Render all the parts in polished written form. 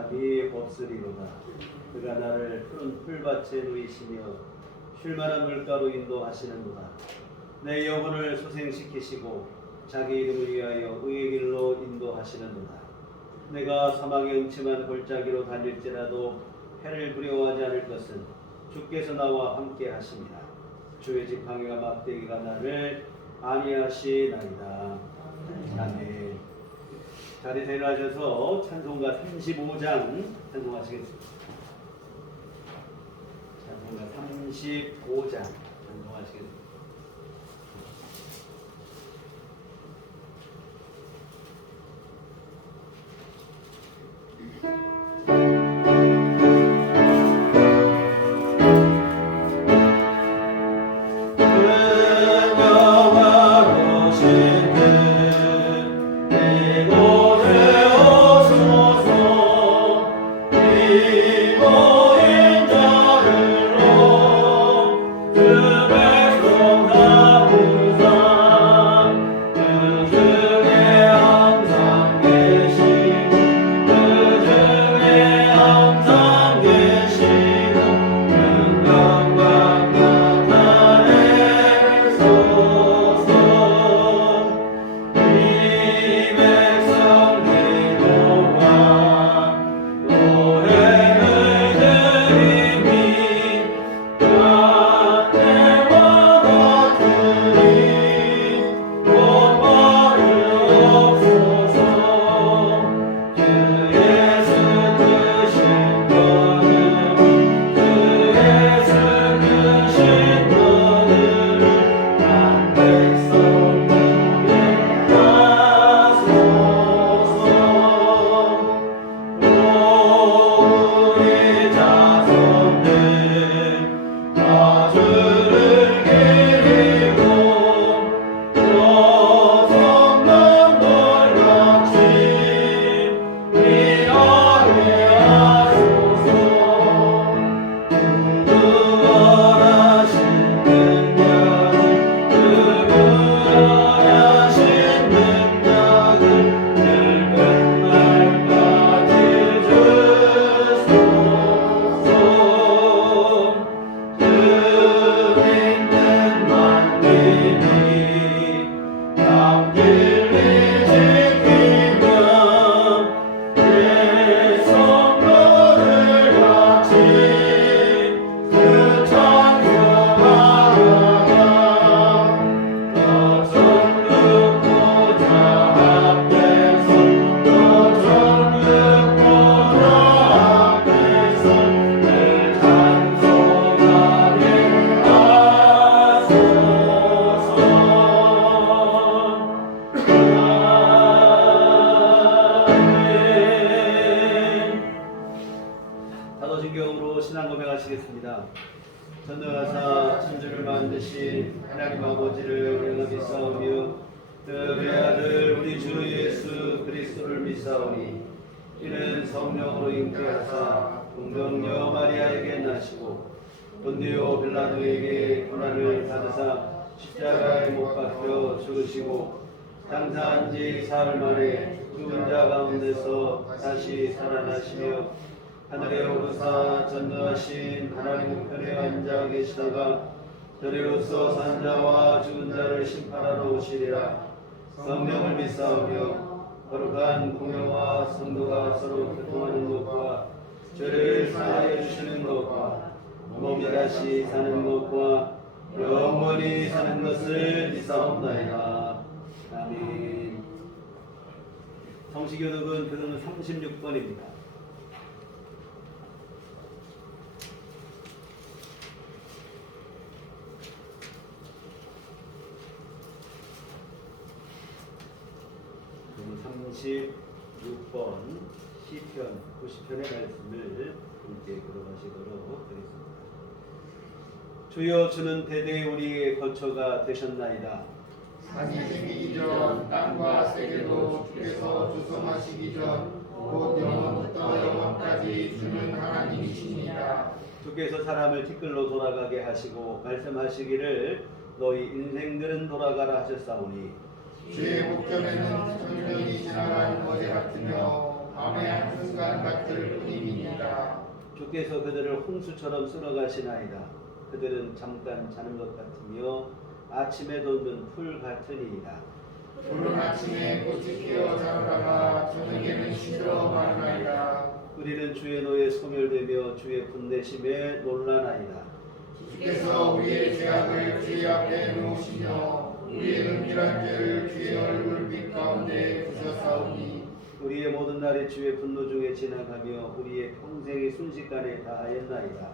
답이 없으리로다. 그가 나를 푸른 풀밭에 누이시며 쉴만한 물가로 인도하시는도다. 내 영혼을 소생시키시고 자기 이름을 위하여 의의 길로 인도하시는도다. 내가 사망의 음침한 골짜기로 달릴지라도 해를 두려워하지 않을 것은 주께서 나와 함께 하십니다. 주의 지팡이와 막대기가 나를 안위하시나이다. 아멘. 자리에서 일어나셔서 찬송가 35장 찬송하시겠습니다. 찬송가 35장 찬송하시겠습니다. 전능하사 천지를 만드신 하나님 아버지를 우리가 믿사오며 그의 아들 우리 주 예수 그리스도를 믿사오니 이는 성령으로 잉태하사 동정녀 마리아에게 나시고 본디오 빌라도에게 고난을 받으사 십자가에 못 박혀 죽으시고 장사한 지 사흘 만에 죽은 자 가운데서 다시 살아나시며 하늘에 오르사 전능하신 하나님 우편에 앉아 계시다가 저리로서 산 자와 죽은 자를 심판하러 오시리라. 성령을 믿사오며 거룩한 공회와 성도가 서로 교통하는 것과 죄를 사하여 주시는 것과 몸이 다시 사는 것과 영원히 사는 것을 믿사옵나이다. 아멘. 성시교독은 교독은 36번입니다. 교독은 36번 시편 90편의 말씀을 함께 들어가시도록 하겠습니다. 주여 주는 대대 우리의 거처가 되셨나이다. 산이 생기기 전 땅과 세계도 주께서 주성하시기 전 곧 영원부터 영원까지 주는 하나님이시니라. 주께서 사람을 티끌로 돌아가게 하시고 말씀하시기를 너희 인생들은 돌아가라 하셨사오니 주의 목전에는 천년이 지나간 어제 같으며 밤의 한순간 같을 뿐입니다. 주께서 그들을 홍수처럼 쓸어가시나이다. 그들은 잠깐 자는 것 같으며 아침에 돋는 풀 같으니이다. 푸른 아침에 꽃이 피어 자라다가 저녁에는 시들어 마르나이다. 우리는 주의 노에 소멸되며 주의 분내심에 놀라나이다. 주께서 우리의 죄악을 주의 앞에 놓으시며 우리의 은밀한 죄를 주의 얼굴빛 가운데 부셔싸우니 우리의 모든 날이 주의 분노 중에 지나가며 우리의 평생이 순식간에 다하였나이다.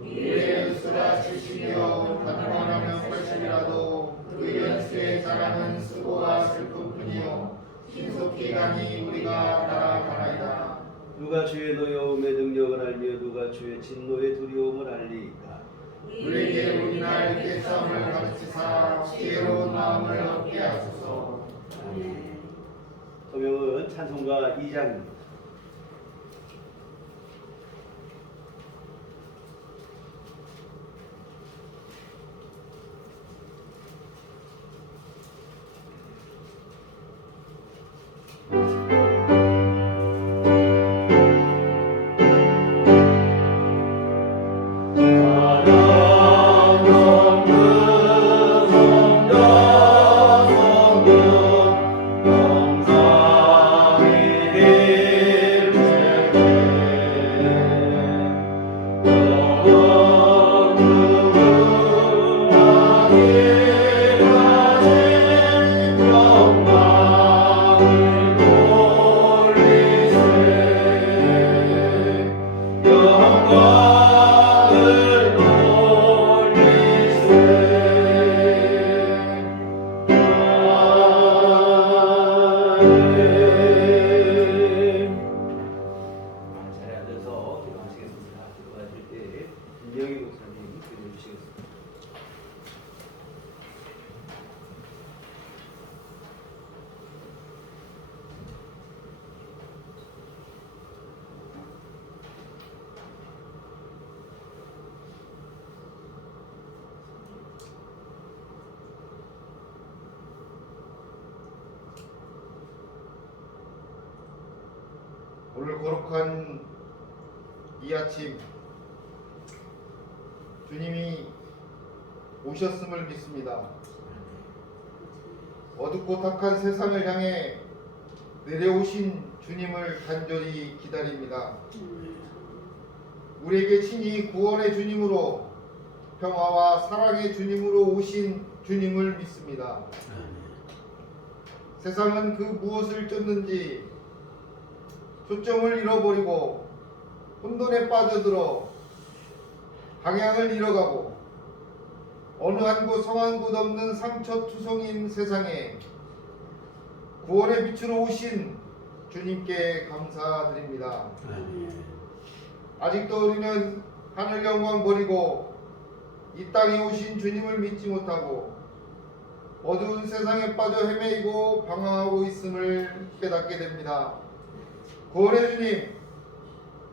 우리의 연수가 70이요 단번하면 80이라도 그 연수의 자랑은 수고와 슬픔뿐이요 신속히 가니 우리가 날아가나이다. 누가 주의 노여움의 능력을 알며 누가 주의 진노의 두려움을 알리이까. 우리에게 우리날 깨싸움을 가르치사 지혜로운 마음을 얻게 하소서. 소명은 찬송가 2장입니다. 오늘 거룩한 이 아침 주님이 오셨음을 믿습니다. 어둡고 탁한 세상을 향해 내려오신 주님을 간절히 기다립니다. 우리에게 친히 구원의 주님으로 평화와 사랑의 주님으로 오신 주님을 믿습니다. 세상은 그 무엇을 쫓는지 초점을 잃어버리고 혼돈에 빠져들어 방향을 잃어가고 어느 한 곳 성한 곳 없는 상처투성인 세상에 구원의 빛으로 오신 주님께 감사드립니다. 아직도 우리는 하늘 영광 버리고 이 땅에 오신 주님을 믿지 못하고 어두운 세상에 빠져 헤매이고 방황하고 있음을 깨닫게 됩니다. 구원의 주님,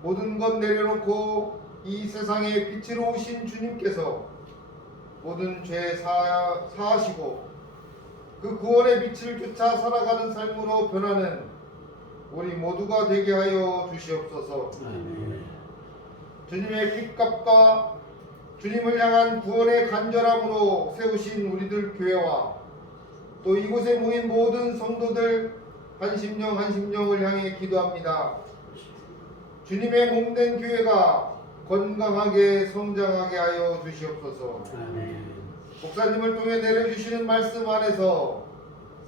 모든 것 내려놓고 이 세상에 빛으로 오신 주님께서 모든 죄 사하시고 그 구원의 빛을 쫓아 살아가는 삶으로 변하는 우리 모두가 되게 하여 주시옵소서. 주님의 핏값과 주님을 향한 구원의 간절함으로 세우신 우리들 교회와 또 이곳에 모인 모든 성도들 한 심령을 향해 기도합니다. 주님의 몸된 교회가 건강하게 성장하게 하여 주시옵소서. 목사님을 통해 내려주시는 말씀 안에서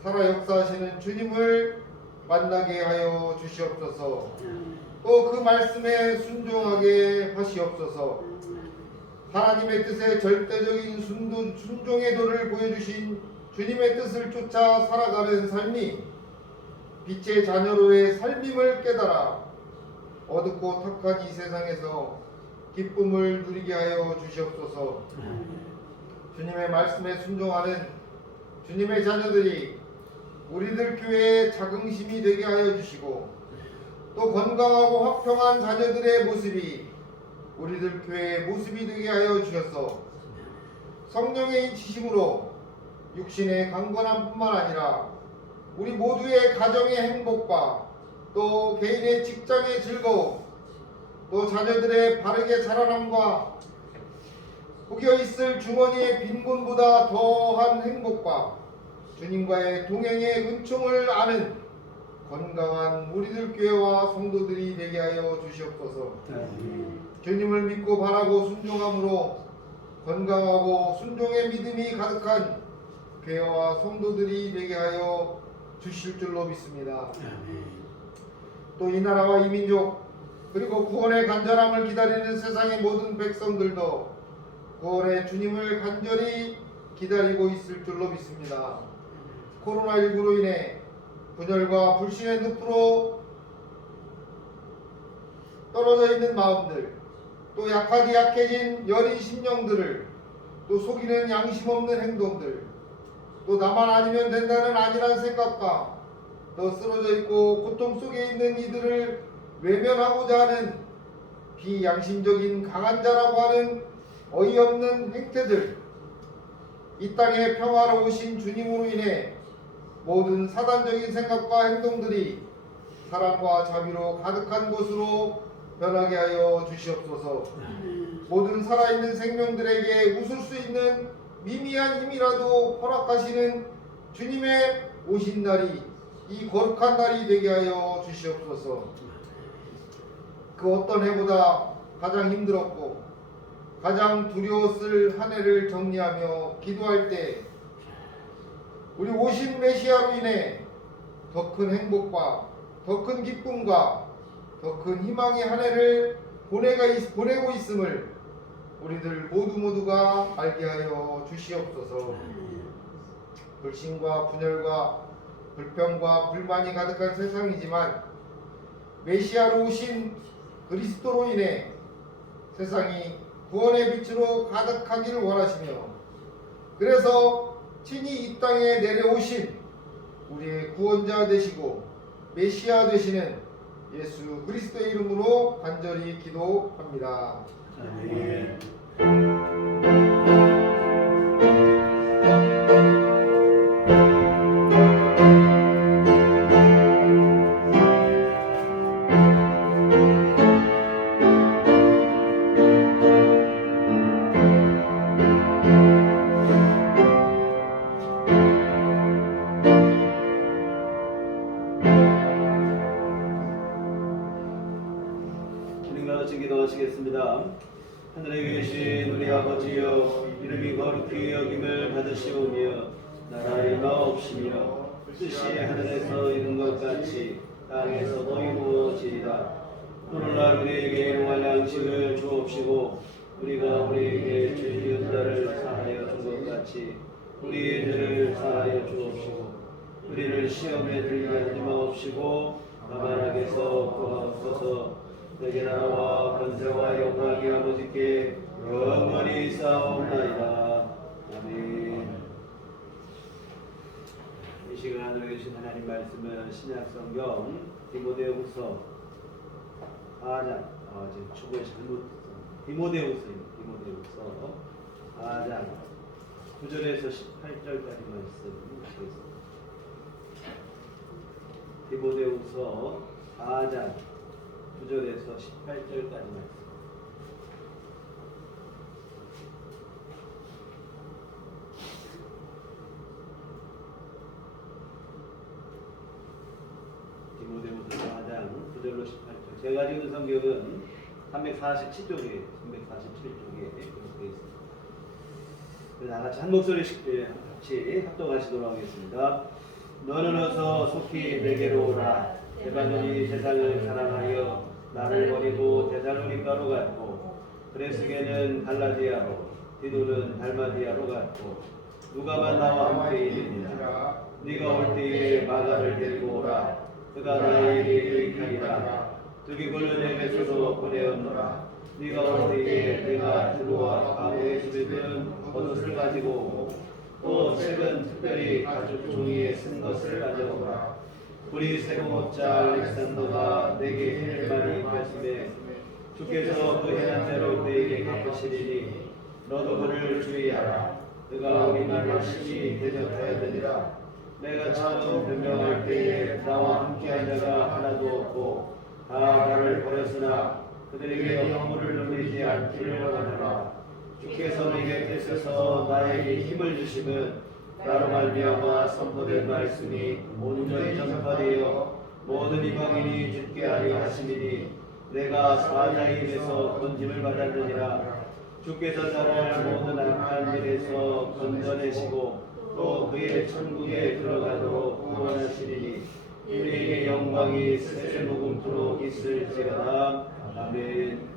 살아 역사하시는 주님을 만나게 하여 주시옵소서. 또 그 말씀에 순종하게 하시옵소서. 하나님의 뜻에 절대적인 순종의 도를 보여주신 주님의 뜻을 쫓아 살아가는 삶이 빛의 자녀로의 삶임을 깨달아 어둡고 탁한 이 세상에서 기쁨을 누리게 하여 주시옵소서. 주님의 말씀에 순종하는 주님의 자녀들이 우리들 교회의 자긍심이 되게 하여 주시고 또 건강하고 화평한 자녀들의 모습이 우리들 교회의 모습이 되게 하여 주셔서 성령의 인치심으로 육신의 강건함뿐만 아니라 우리 모두의 가정의 행복과 또 개인의 직장의 즐거움, 또 자녀들의 바르게 자라남과 후겨 있을 주머니의 빈곤보다 더한 행복과 주님과의 동행의 은총을 아는 건강한 우리들 교회와 성도들이 되게 하여 주시옵소서. 주님을 믿고 바라고 순종함으로 건강하고 순종의 믿음이 가득한 교회와 성도들이 되게 하여 주실 줄로 믿습니다. 또 이 나라와 이 민족 그리고 구원의 간절함을 기다리는 세상의 모든 백성들도 구원의 주님을 간절히 기다리고 있을 줄로 믿습니다. 코로나19로 인해 분열과 불신의 늪으로 떨어져 있는 마음들, 또 약하디 약해진 여린 심령들을, 또 속이는 양심 없는 행동들, 또 나만 아니면 된다는 안일한 생각과 또 쓰러져 있고 고통 속에 있는 이들을 외면하고자 하는 비양심적인 강한 자라고 하는 어이없는 행태들, 이 땅에 평화로 오신 주님으로 인해 모든 사단적인 생각과 행동들이 사랑과 자비로 가득한 곳으로 변하게 하여 주시옵소서. 모든 살아있는 생명들에게 웃을 수 있는 미미한 힘이라도 허락하시는 주님의 오신 날이 이 거룩한 날이 되게 하여 주시옵소서. 그 어떤 해보다 가장 힘들었고 가장 두려웠을 한 해를 정리하며 기도할 때 우리 오신 메시아로 인해 더 큰 행복과 더 큰 기쁨과 더 큰 희망의 한 해를 보내고 있음을 우리들 모두가 알게 하여 주시옵소서. 불신과 분열과 불평과 불만이 가득한 세상이지만 메시아로 오신 그리스도로 인해 세상이 구원의 빛으로 가득하기를 원하시며 그래서 친히 이 땅에 내려오신 우리의 구원자 되시고 메시아 되시는 예수 그리스도의 이름으로 간절히 기도합니다. 아멘. 기도하시겠습니다. 하늘에 계신 우리 아버지여, 이름이 거룩히 여김을 받으시오며 나라가 임하옵시며 뜻이 하늘에서 이룬 것 같이 땅에서도 이루어지리라. 오늘날 우리에게 일용할 양식을 주옵시고 우리가 우리에게 죄 지은 자를 사하여 준 것 같이 우리의 죄를 사하여 주옵시고 우리를 시험에 들게 하지 마옵시고 다만 악에서 구하옵소서. 내게 나라와 권세와 영광이 아버지께 영원히 있사옵나이다. 아멘. 이 시간에 계신 하나님 말씀은 신약성경 디모데후서 4장 지금 주보에 잘못 디모데후서입니다. 디모데후서 4장 9절에서 18절까지 말씀 보시겠습니다. 디모데후서 4장 9절에서 18절까지 말씀. 디모데후서 4장 9절로 18절. 제가 읽은 성경은 347쪽에 이렇게 있습니다. 다 같이 한 목소리 같이 합동하시도록 하겠습니다. 너는 어서 속히 내게로 오라. 에바년이 세상을 사랑하여 나를 버리고 데살로니가로 갔고 그레스게는 갈라디아로 디도는 달마디아로 갔고 누가만 나와 함께 이르니라. 네가 올 때에 마가를 데리고 오라. 그가 나에게 유익하리라. 두기고는 에베소로 보내었노라. 네가 올 때에 내가 들어와 아무의 집에는 겉옷을 가지고 오고 또 책은 특별히 가죽 종이에 쓴 것을 가져오라. 우리 세공업자 알렉산더가 내게 해를 많이 입혔으며 주께서 그 해한 대로 그에게 갚으시리니 너도 그를 주의하라. 그가 우리만을 심히 대적하여 되리라. 내가 처음 변명할 때에 나와 함께한 자가 하나도 없고 다 나를 버렸으나 그들에게 허물을 넘기지 않기를 원하노라. 주께서 내 곁에 서서 나에게 힘을 주시면 나로 말미암아 선포된 말씀이 온전히 전파되어 모든 이방인이 듣게 하려 하심이니 내가 사자의 입에서 건짐을 받았느니라. 주께서 나를 모든 악한 일에서 건져내시고 또 그의 천국에 들어가도록 구원하시리니 우리에게 영광이 세세무궁토록 있을지어다. 아멘.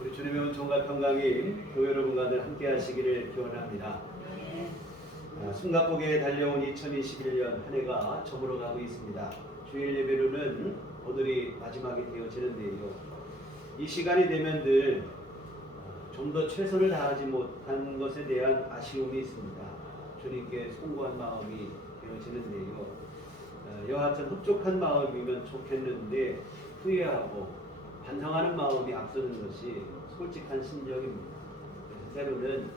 우리 주님의 은총과 평강이 교회 여러분과들 함께 하시기를 기원합니다. 숨가쁘게 달려온 2021년 한 해가 저물어가고 있습니다. 주일 예배로는 오늘이 마지막이 되어지는데요. 이 시간이 되면 늘 좀 더 최선을 다하지 못한 것에 대한 아쉬움이 있습니다. 주님께 송구한 마음이 되어지는데요. 여하튼 흡족한 마음이면 좋겠는데 후회하고 반성하는 마음이 앞서는 것이 솔직한 심정입니다. 때로는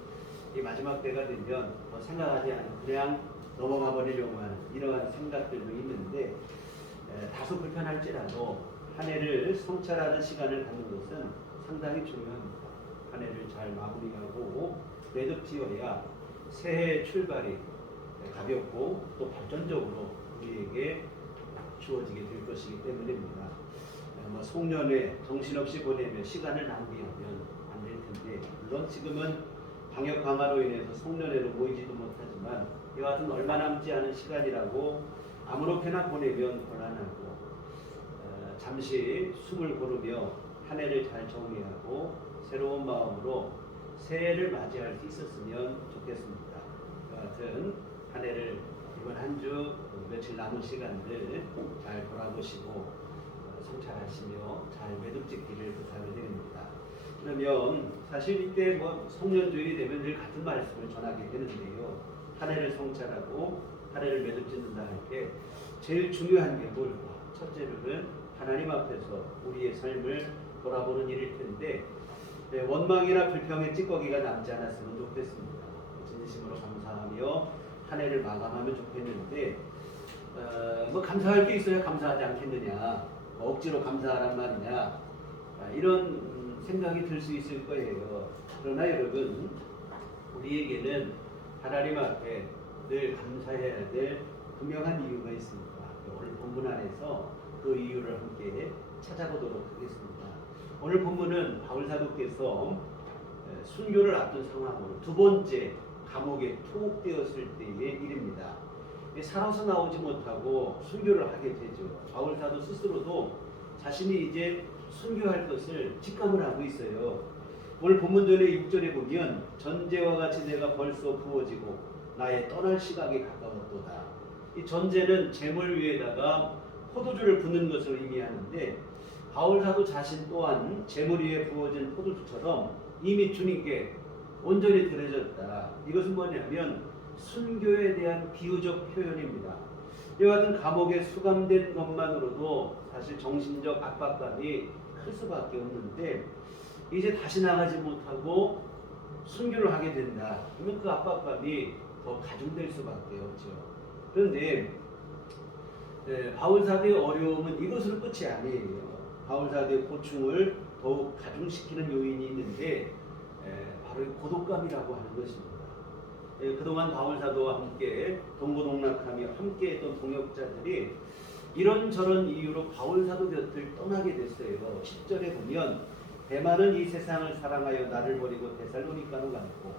이 마지막 때가 되면 뭐 생각하지 않고 그냥 넘어가 버리려고 하는 이러한 생각들도 있는데 다소 불편할지라도 한 해를 성찰하는 시간을 갖는 것은 상당히 중요합니다. 한 해를 잘 마무리하고 매듭지어야 새해 출발이 가볍고 또 발전적으로 우리에게 주어지게 될 것이기 때문입니다. 송년회 정신없이 보내며 시간을 낭비하면 안 될 텐데 물론 지금은 방역 강화로 인해서 송년회로 모이지도 못하지만 이와 같은 얼마 남지 않은 시간이라고 아무렇게나 보내면 곤란하고 잠시 숨을 고르며 한 해를 잘 정리하고 새로운 마음으로 새해를 맞이할 수 있었으면 좋겠습니다. 이와 같은 한 해를 이번 한 주 며칠 남은 시간들 잘 돌아보시고 성찰하시며 잘 매듭짓기를 부탁드립니다. 그러면 사실 이때 뭐 송년주일이 되면 늘 같은 말씀을 전하게 되는데요. 한 해를 성찰하고 한 해를 매듭짓는다 할 때 제일 중요한 게 뭘까? 첫째로는 하나님 앞에서 우리의 삶을 돌아보는 일일 텐데 원망이나 불평의 찌꺼기가 남지 않았으면 좋겠습니다. 진심으로 감사하며 한 해를 마감하면 좋겠는데 뭐 감사할 게 있어야 감사하지 않겠느냐, 억지로 감사하란 말이냐, 이런 생각이 들 수 있을 거예요. 그러나 여러분, 우리에게는 하나님 앞에 늘 감사해야 될 분명한 이유가 있습니다. 오늘 본문 안에서 그 이유를 함께 찾아보도록 하겠습니다. 오늘 본문은 바울 사도께서 순교를 앞둔 상황으로 두 번째 감옥에 투옥되었을 때의 일입니다. 살아서 나오지 못하고 순교를 하게 되죠. 바울 사도 스스로도 자신이 이제 순교할 것을 직감을 하고 있어요. 오늘 본문 전에 6절에 보면 전제와 같이 내가 벌써 부어지고 나의 떠날 시각이 가까웠도다. 이 전제는 재물 위에다가 포도주를 붓는 것을 의미하는데 바울 사도 자신 또한 재물 위에 부어진 포도주처럼 이미 주님께 온전히 들어졌다. 이것은 뭐냐면 순교에 대한 비유적 표현입니다. 이와 같은 감옥에 수감된 것만으로도 사실 정신적 압박감이 클 수밖에 없는데 이제 다시 나가지 못하고 순교를 하게 된다. 그러면 그 압박감이 더 가중될 수밖에 없죠. 그런데 바울 사도의 어려움은 이것으로 끝이 아니에요. 바울 사도의 고충을 더욱 가중시키는 요인이 있는데 바로 고독감이라고 하는 것입니다. 그동안 바울 사도와 함께 동고동락하며 함께했던 동역자들이 이런저런 이유로 바울 사도 곁을 떠나게 됐어요. 10절에 보면 데마는 이 세상을 사랑하여 나를 버리고 데살로니가로 갔고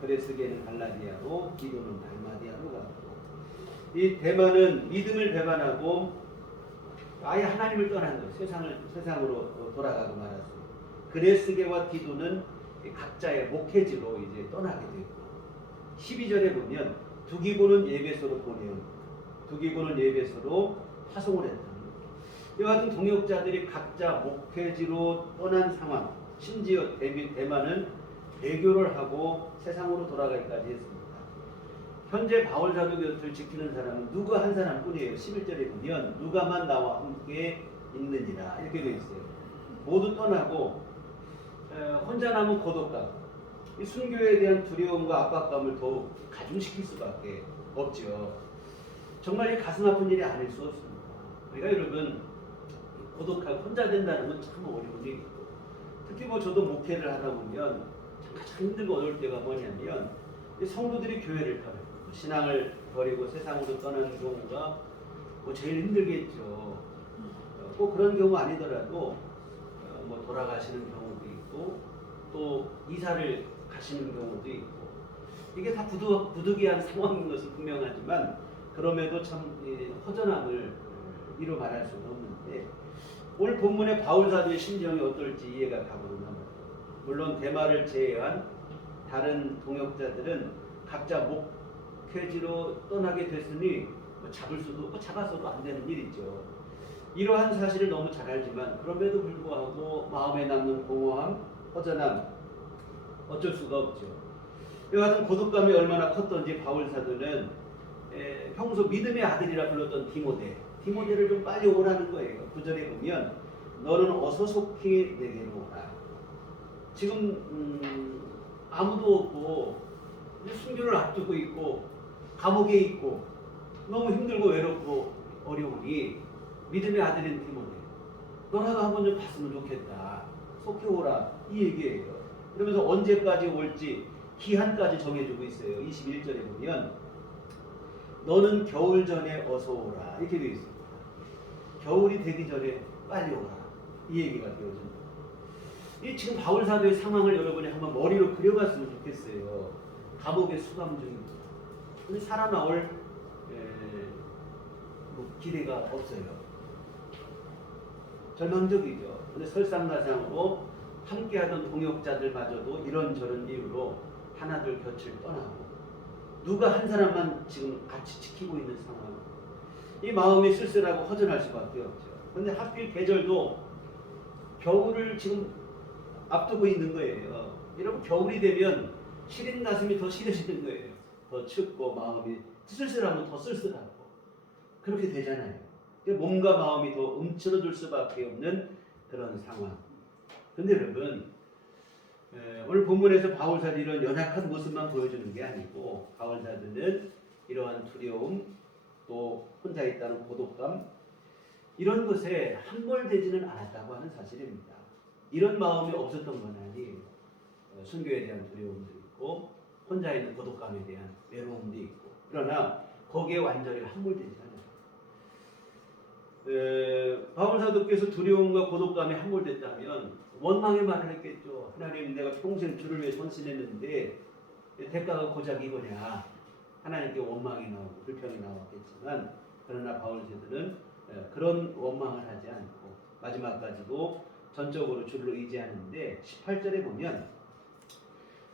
그레스게는 갈라디아로 디도는 달마디아로 갔고 이 데마는 믿음을 배반하고 아예 하나님을 떠난 거예요. 세상으로 돌아가고 말았어요. 그레스게와 디도는 각자의 목회지로 이제 떠나게 되고 12절에 보면 두기고는 예배소로 보내요. 두기고는 예배소로 파송을 했다. 이와 같은 동역자들이 각자 목회지로 떠난 상황, 심지어 대만은 배교를 하고 세상으로 돌아가기까지 했습니다. 현재 바울 사도 곁을 지키는 사람은 누가 한 사람뿐이에요. 11절에 보면 누가만 나와 함께 있느니라 이렇게 되어 있어요. 모두 떠나고 혼자 남은 고독감, 이 순교에 대한 두려움과 압박감을 더욱 가중시킬 수밖에 없죠. 정말 이 가슴 아픈 일이 아닐 수 없습니다. 그러니까 여러분, 고독하고 혼자 된다는 건 참 어려운 일이고, 특히 뭐 저도 목회를 하다 보면 가장 힘들고 어려울 때가 뭐냐면 이 성도들이 교회를 버리고 신앙을 버리고 세상으로 떠나는 경우가 뭐 제일 힘들겠죠. 꼭 그런 경우 아니더라도 뭐 돌아가시는 경우도 있고 또 이사를 가시는 경우도 있고, 이게 다 부득이한 상황인 것은 분명하지만 그럼에도 참 허전함을 이루 말할 수는 없는데, 오늘 본문의 바울 사도의 심정이 어떨지 이해가 가고는 합니다. 물론 대마를 제외한 다른 동역자들은 각자 목회지로 떠나게 됐으니 뭐 잡을 수도 없고 잡았어도 안 되는 일이죠. 이러한 사실을 너무 잘 알지만 그럼에도 불구하고 마음에 남는 공허함, 허전함 어쩔 수가 없죠. 이와 같은 고독감이 얼마나 컸던지 바울 사도는 평소 믿음의 아들이라 불렀던 디모데를 좀 빨리 오라는 거예요. 9절에 보면 너는 어서 속히 내게로 오라. 지금 아무도 없고 순교를 앞두고 있고 감옥에 있고 너무 힘들고 외롭고 어려우니 믿음의 아들인 디모데, 너라도 한번 좀 봤으면 좋겠다. 속히 오라, 이 얘기예요. 그러면서 언제까지 올지 기한까지 정해주고 있어요. 21절에 보면 너는 겨울 전에 어서 오라, 이렇게 되어 있습니다. 겨울이 되기 전에 빨리 오라, 이 얘기가 되어집니다. 이 지금 바울 사도의 상황을 여러분이 한번 머리로 그려봤으면 좋겠어요. 감옥에 수감 중입니다. 근데 살아나올 기대가 없어요. 절망적이죠. 근데 설상가상으로 함께하던 동역자들마저도 이런저런 이유로 하나둘 곁을 떠나고 누가 한 사람만 지금 같이 지키고 있는 상황. 이 마음이 쓸쓸하고 허전할 수밖에 없죠. 근데 하필 계절도 겨울을 지금 앞두고 있는 거예요. 여러분, 겨울이 되면 시린 가슴이 더 시려지는 거예요. 더 춥고 마음이 쓸쓸하면 더 쓸쓸하고 그렇게 되잖아요. 몸과 마음이 더 움츠러들 수밖에 없는 그런 상황. 근데 여러분, 오늘 본문에서 바울사도 이런 연약한 모습만 보여주는 게 아니고 바울사도는 이러한 두려움, 또 혼자 있다는 고독감, 이런 것에 함몰되지는 않았다고 하는 사실입니다. 이런 마음이 없었던 건 아니에요. 순교에 대한 두려움도 있고 혼자 있는 고독감에 대한 외로움도 있고, 그러나 거기에 완전히 함몰되지 않아요. 바울 사도께서 두려움과 고독감에 함몰됐다면 원망의 말을 했겠죠. 하나님, 내가 평생 주를 위해 헌신했는데 대가가 고작 이거냐. 하나님께 원망이 나오고 불평이 나왔겠지만, 그러나 바울 사도는 그런 원망을 하지 않고 마지막까지도 전적으로 주를 의지하는데, 18절에 보면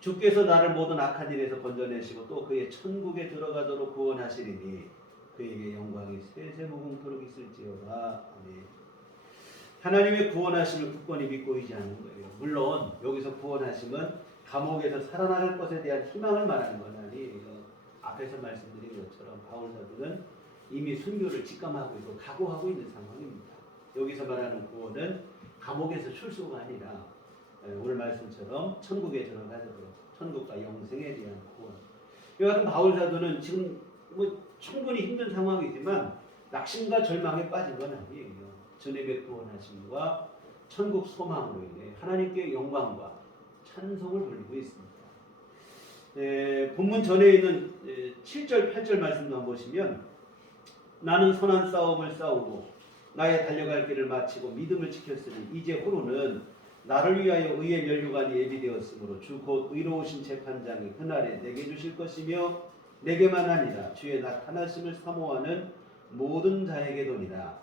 주께서 나를 모든 악한 일에서 건져내시고 또 그의 천국에 들어가도록 구원하시리니 그에게 영광이 세세무궁토록 있을지어다. 아멘. 하나님의 구원하심을 굳건히 믿고 의지하는 거예요. 물론 여기서 구원하심은 감옥에서 살아나갈 것에 대한 희망을 말하는 건 아니에요. 앞에서 말씀드린 것처럼 바울 사도는 이미 순교를 직감하고 있고 각오하고 있는 상황입니다. 여기서 말하는 구원은 감옥에서 출소가 아니라 오늘 말씀처럼 천국에 들어가도록, 천국과 영생에 대한 구원. 이와 같은 바울 사도는 지금 뭐 충분히 힘든 상황이지만 낙심과 절망에 빠진 건 아니에요. 주님의 구원하심과 천국 소망으로 인해 하나님께 영광과 찬송을 돌리고 있습니다. 본문 전에 있는 7절, 8절 말씀도 한번 보시면 나는 선한 싸움을 싸우고 나의 달려갈 길을 마치고 믿음을 지켰으니 이제 후로는 나를 위하여 의의 면류관이 예비되었으므로 주 곧 의로우신 재판장이 그날에 내게 주실 것이며 내게만 아니라 주의 나타나심을 사모하는 모든 자에게도니라.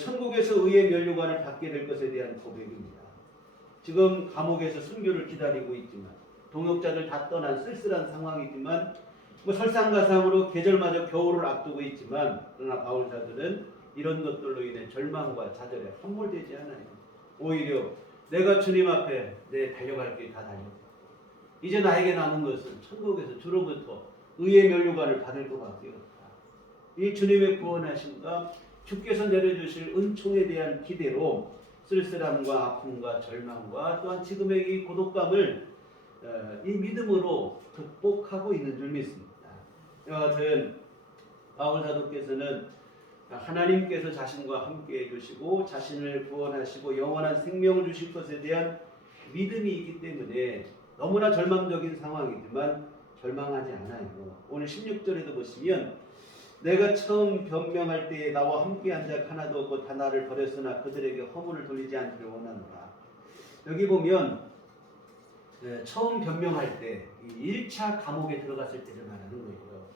천국에서 의의 면류관을 받게 될 것에 대한 고백입니다. 지금 감옥에서 순교를 기다리고 있지만 동역자들 다 떠난 쓸쓸한 상황이지만 뭐 설상가상으로 계절마저 겨울을 앞두고 있지만, 그러나 바울 사도는 이런 것들로 인해 절망과 좌절에 함몰되지 않아요. 오히려 내가 주님 앞에 내 달려갈 길 다 달렸고 이제 나에게 남은 것은 천국에서 주로부터 의의 면류관을 받을 것밖에 없다. 이 주님의 구원하심과 주께서 내려주실 은총에 대한 기대로 쓸쓸함과 아픔과 절망과 또한 지금의 이 고독감을 이 믿음으로 극복하고 있는 줄 믿습니다. 이와 같은 바울 사도께서는 하나님께서 자신과 함께 해주시고 자신을 구원하시고 영원한 생명을 주실 것에 대한 믿음이 있기 때문에 너무나 절망적인 상황이지만 절망하지 않아요. 오늘 16절에도 보시면 내가 처음 변명할 때에 나와 함께한 자 하나도 없고 다 나를 버렸으나 그들에게 허물을 돌리지 않기를 원하노라. 여기 보면 처음 변명할 때 1차 감옥에 들어갔을 때를 말하는 거예요.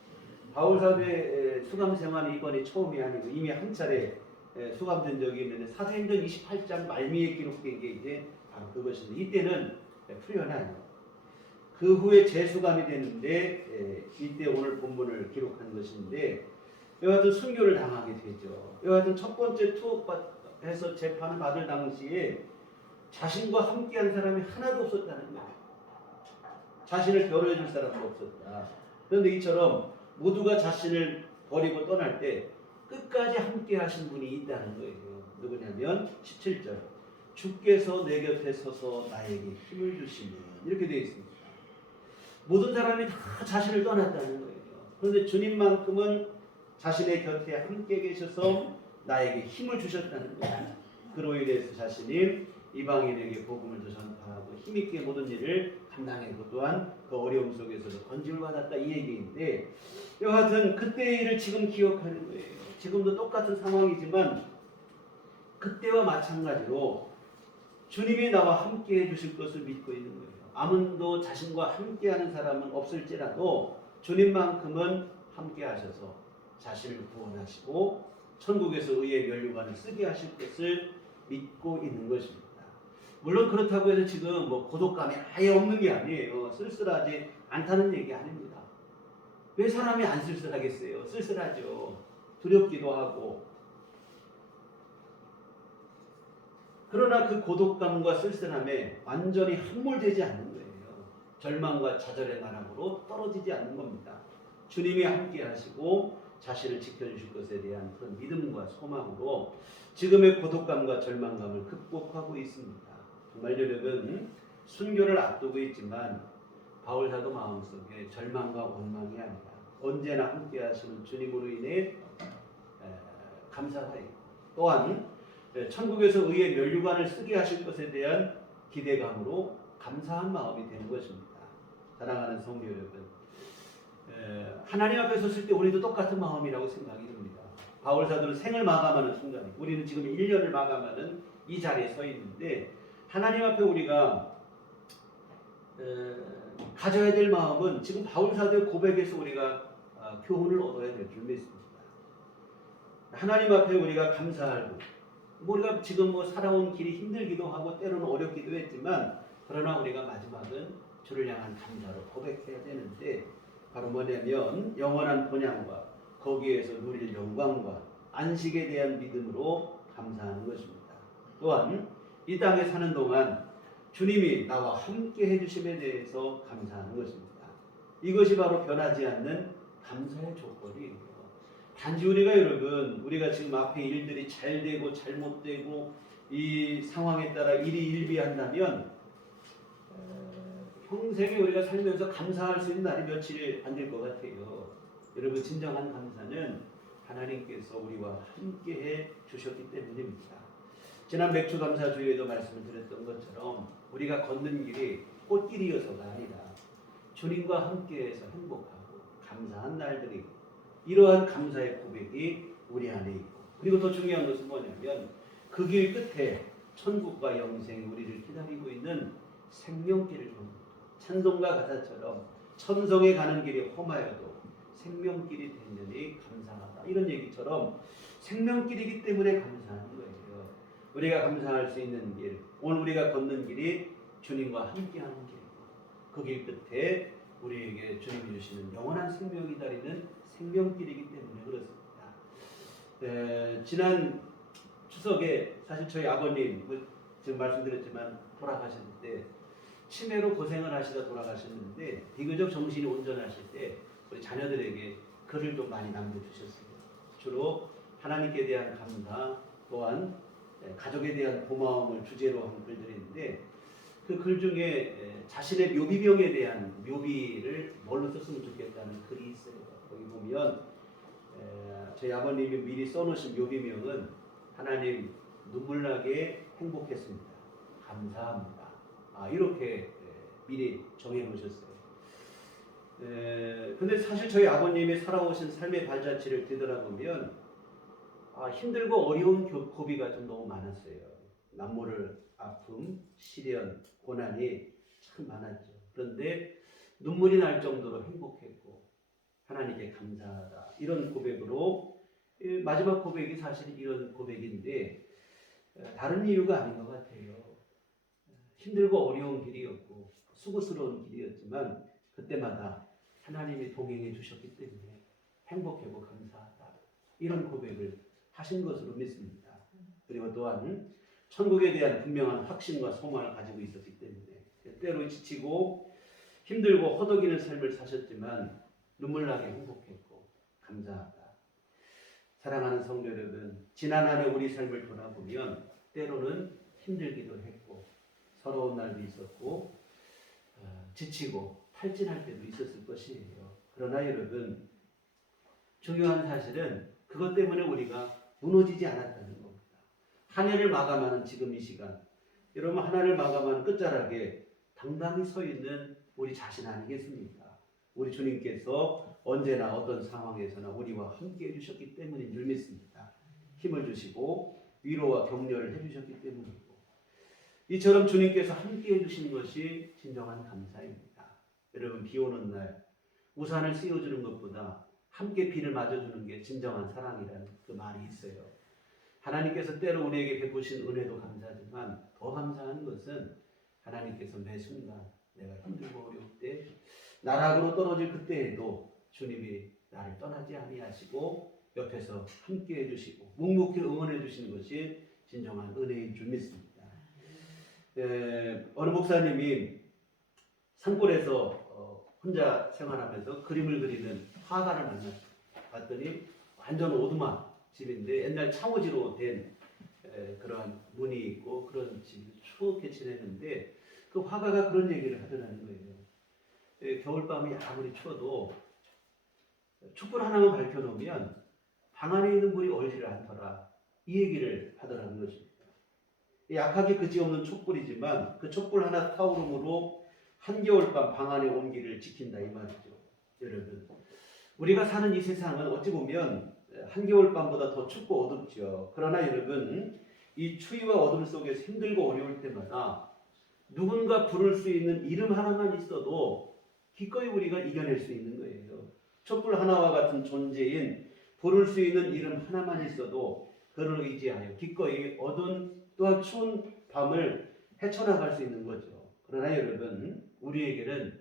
바울 사도의 수감 생활이 이번이 처음이 아니고 이미 한 차례 수감된 적이 있는데 사도행전 28장 말미에 기록된 게 이제 바로 그것인데 이때는 풀려나요. 그 후에 재수감이 됐는데 이때 오늘 본문을 기록한 것인데 이와 같은 순교를 당하게 되죠. 이와 같은 첫 번째 투옥해서 재판을 받을 당시에 자신과 함께한 사람이 하나도 없었다는 거예요. 자신을 변호해 줄 사람도 없었다. 그런데 이처럼 모두가 자신을 버리고 떠날 때 끝까지 함께 하신 분이 있다는 거예요. 누구냐면 17절 주께서 내 곁에 서서 나에게 힘을 주시면 이렇게 되어 있습니다. 모든 사람이 다 자신을 떠났다는 거예요. 그런데 주님만큼은 자신의 곁에 함께 계셔서 나에게 힘을 주셨다는 거예요. 그로 인해서 자신이 이방인에게 복음을 전파하고 힘있게 모든 일을 감당했고 또한 그 어려움 속에서도 건짐을 받았다 이 얘기인데 여하튼 그때의 일을 지금 기억하는 거예요. 지금도 똑같은 상황이지만 그때와 마찬가지로 주님이 나와 함께 해주실 것을 믿고 있는 거예요. 아무도 자신과 함께하는 사람은 없을지라도 주님만큼은 함께 하셔서 자신을 구원하시고 천국에서 의의 면류관을 쓰게 하실 것을 믿고 있는 것입니다. 물론 그렇다고 해서 지금 뭐 고독감이 아예 없는 게 아니에요. 쓸쓸하지 않다는 얘기 아닙니다. 왜 사람이 안 쓸쓸하겠어요? 쓸쓸하죠. 두렵기도 하고. 그러나 그 고독감과 쓸쓸함에 완전히 함몰되지 않는 거예요. 절망과 좌절의 나락으로 떨어지지 않는 겁니다. 주님이 함께 하시고 자신을 지켜주실 것에 대한 그런 믿음과 소망으로 지금의 고독감과 절망감을 극복하고 있습니다. 정말 여러분 순교를 앞두고 있지만 바울 사도 마음속에 절망과 원망이 아니라 언제나 함께 하시는 주님으로 인해 감사가 있고 또한 천국에서 의의 면류관을 쓰게 하실 것에 대한 기대감으로 감사한 마음이 되는 것입니다. 사랑하는 성도 여러분, 하나님 앞에 섰을 때 우리도 똑같은 마음이라고 생각이 듭니다. 바울 사도는 생을 마감하는 순간이 우리는 지금 1년을 마감하는 이 자리에 서 있는데 하나님 앞에 우리가 가져야 될 마음은 지금 바울 사도의 고백에서 우리가 교훈을 얻어야 될 줄 믿습니다. 하나님 앞에 우리가 감사하고 우리가 지금 살아온 길이 힘들기도 하고 때로는 어렵기도 했지만 그러나 우리가 마지막은 주를 향한 감사로 고백해야 되는데 바로 뭐냐면 영원한 본향과 거기에서 누릴 영광과 안식에 대한 믿음으로 감사하는 것입니다. 또한 이 땅에 사는 동안 주님이 나와 함께 해주심에 대해서 감사하는 것입니다. 이것이 바로 변하지 않는 감사의 조건이에요. 단지 우리가 지금 앞에 일들이 잘 되고 잘못되고 이 상황에 따라 일이 일비한다면 평생에 우리가 살면서 감사할 수 있는 날이 며칠 안 될 것 같아요. 여러분 진정한 감사는 하나님께서 우리와 함께해 주셨기 때문입니다. 지난 맥주감사주일에도 말씀을 드렸던 것처럼 우리가 걷는 길이 꽃길이어서가 아니라 주님과 함께해서 행복하고 감사한 날들이 이러한 감사의 고백이 우리 안에 있고 그리고 더 중요한 것은 뭐냐면 그 길 끝에 천국과 영생이 우리를 기다리고 있는 생명길을 봅니다. 찬송가 가사처럼 천성에 가는 길이 험하여도 생명길이 되느니 감사하다 이런 얘기처럼 생명길이기 때문에 감사하는 거예요. 우리가 감사할 수 있는 길 오늘 우리가 걷는 길이 주님과 함께하는 길이고 그 길 끝에 우리에게 주님이 주시는 영원한 생명이 기다리는 생명길이기 때문에 그렇습니다. 지난 추석에 사실 저희 아버님 지금 말씀드렸지만 돌아가셨는데 치매로 고생을 하시다 돌아가셨는데 비교적 정신이 온전하실 때 우리 자녀들에게 글을 좀 많이 남겨주셨어요. 주로 하나님께 대한 감사 또한 가족에 대한 고마움을 주제로 한 글들인데 그 글 중에 자신의 묘비병에 대한 묘비를 뭘로 썼으면 좋겠다는 글이 있어요. 거기 보면 저희 아버님이 미리 써놓으신 묘비명은 하나님 눈물나게 행복했습니다. 감사합니다. 이렇게 미리 정해놓으셨어요. 근데 사실 저희 아버님이 살아오신 삶의 발자취를 되돌아보면 힘들고 어려운 고비가 좀 너무 많았어요. 남모를 아픔, 시련, 고난이 참 많았죠. 그런데 눈물이 날 정도로 행복했고 하나님께 감사하다. 이런 고백으로 마지막 고백이 사실 이런 고백인데 다른 이유가 아닌 것 같아요. 힘들고 어려운 길이었고 수고스러운 길이었지만 그때마다 하나님이 동행해 주셨기 때문에 행복하고 감사하다. 이런 고백을 하신 것으로 믿습니다. 그리고 또한 천국에 대한 분명한 확신과 소망을 가지고 있었기 때문에 때로 지치고 힘들고 허덕이는 삶을 사셨지만 눈물나게 행복했고 감사하다. 사랑하는 성도 여러분, 지난 한 해 우리 삶을 돌아보면 때로는 힘들기도 했고 서러운 날도 있었고 지치고 탈진할 때도 있었을 것이에요. 그러나 여러분, 중요한 사실은 그것 때문에 우리가 무너지지 않았다는 겁니다. 한 해를 마감하는 지금 이 시간, 여러분 한 해를 마감하는 끝자락에 당당히 서 있는 우리 자신 아니겠습니까? 우리 주님께서 언제나 어떤 상황에서나 우리와 함께 해주셨기 때문인 줄 믿습니다. 힘을 주시고 위로와 격려를 해주셨기 때문이고 이처럼 주님께서 함께 해주신 것이 진정한 감사입니다. 여러분 비 오는 날 우산을 씌워주는 것보다 함께 비를 맞아주는 게 진정한 사랑이라는 그 말이 있어요. 하나님께서 때로 우리에게 베푸신 은혜도 감사하지만 더 감사한 것은 하나님께서 매 순간 내가 힘들고 어려울 때 나락으로 떨어질 그때에도 주님이 나를 떠나지 아니하시고 옆에서 함께 해주시고 묵묵히 응원해 주시는 것이 진정한 은혜인 줄 믿습니다. 어느 목사님이 산골에서 혼자 생활하면서 그림을 그리는 화가를 만났어요. 봤더니 완전 오두막 집인데 옛날 창호지로 된 그런 문이 있고 그런 집이 추억해 지냈는데 그 화가가 그런 얘기를 하더라는 거예요. 겨울밤이 아무리 추워도 촛불 하나만 밝혀놓으면 방 안에 있는 불이 얼지를 않더라. 이 얘기를 하더라는 것입니다. 약하게 그지없는 촛불이지만 그 촛불 하나 타오름으로 한겨울밤 방 안의 온기를 지킨다 이 말이죠. 여러분, 우리가 사는 이 세상은 어찌 보면 한겨울밤보다 더 춥고 어둡죠. 그러나 여러분, 이 추위와 어둠 속에서 힘들고 어려울 때마다 누군가 부를 수 있는 이름 하나만 있어도 기꺼이 우리가 이겨낼 수 있는 거예요. 촛불 하나와 같은 존재인 부를 수 있는 이름 하나만 있어도 그를 의지하여 기꺼이 어두운 또한 추운 밤을 헤쳐나갈 수 있는 거죠. 그러나 여러분, 우리에게는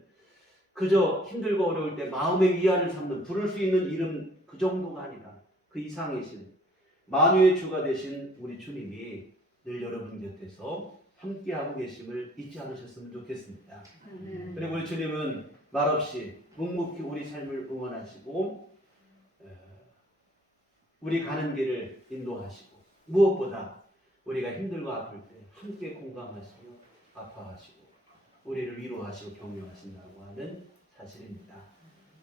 그저 힘들고 어려울 때 마음의 위안을 삼는 부를 수 있는 이름 그 정도가 아니라 그 이상이신 만유의 주가 되신 우리 주님이 늘 여러분 곁에서 함께하고 계심을 잊지 않으셨으면 좋겠습니다. 그리고 우리 주님은 말없이 묵묵히 우리 삶을 응원하시고 우리 가는 길을 인도하시고 무엇보다 우리가 힘들고 아플 때 함께 공감하시고 아파하시고 우리를 위로하시고 격려하신다고 하는 사실입니다.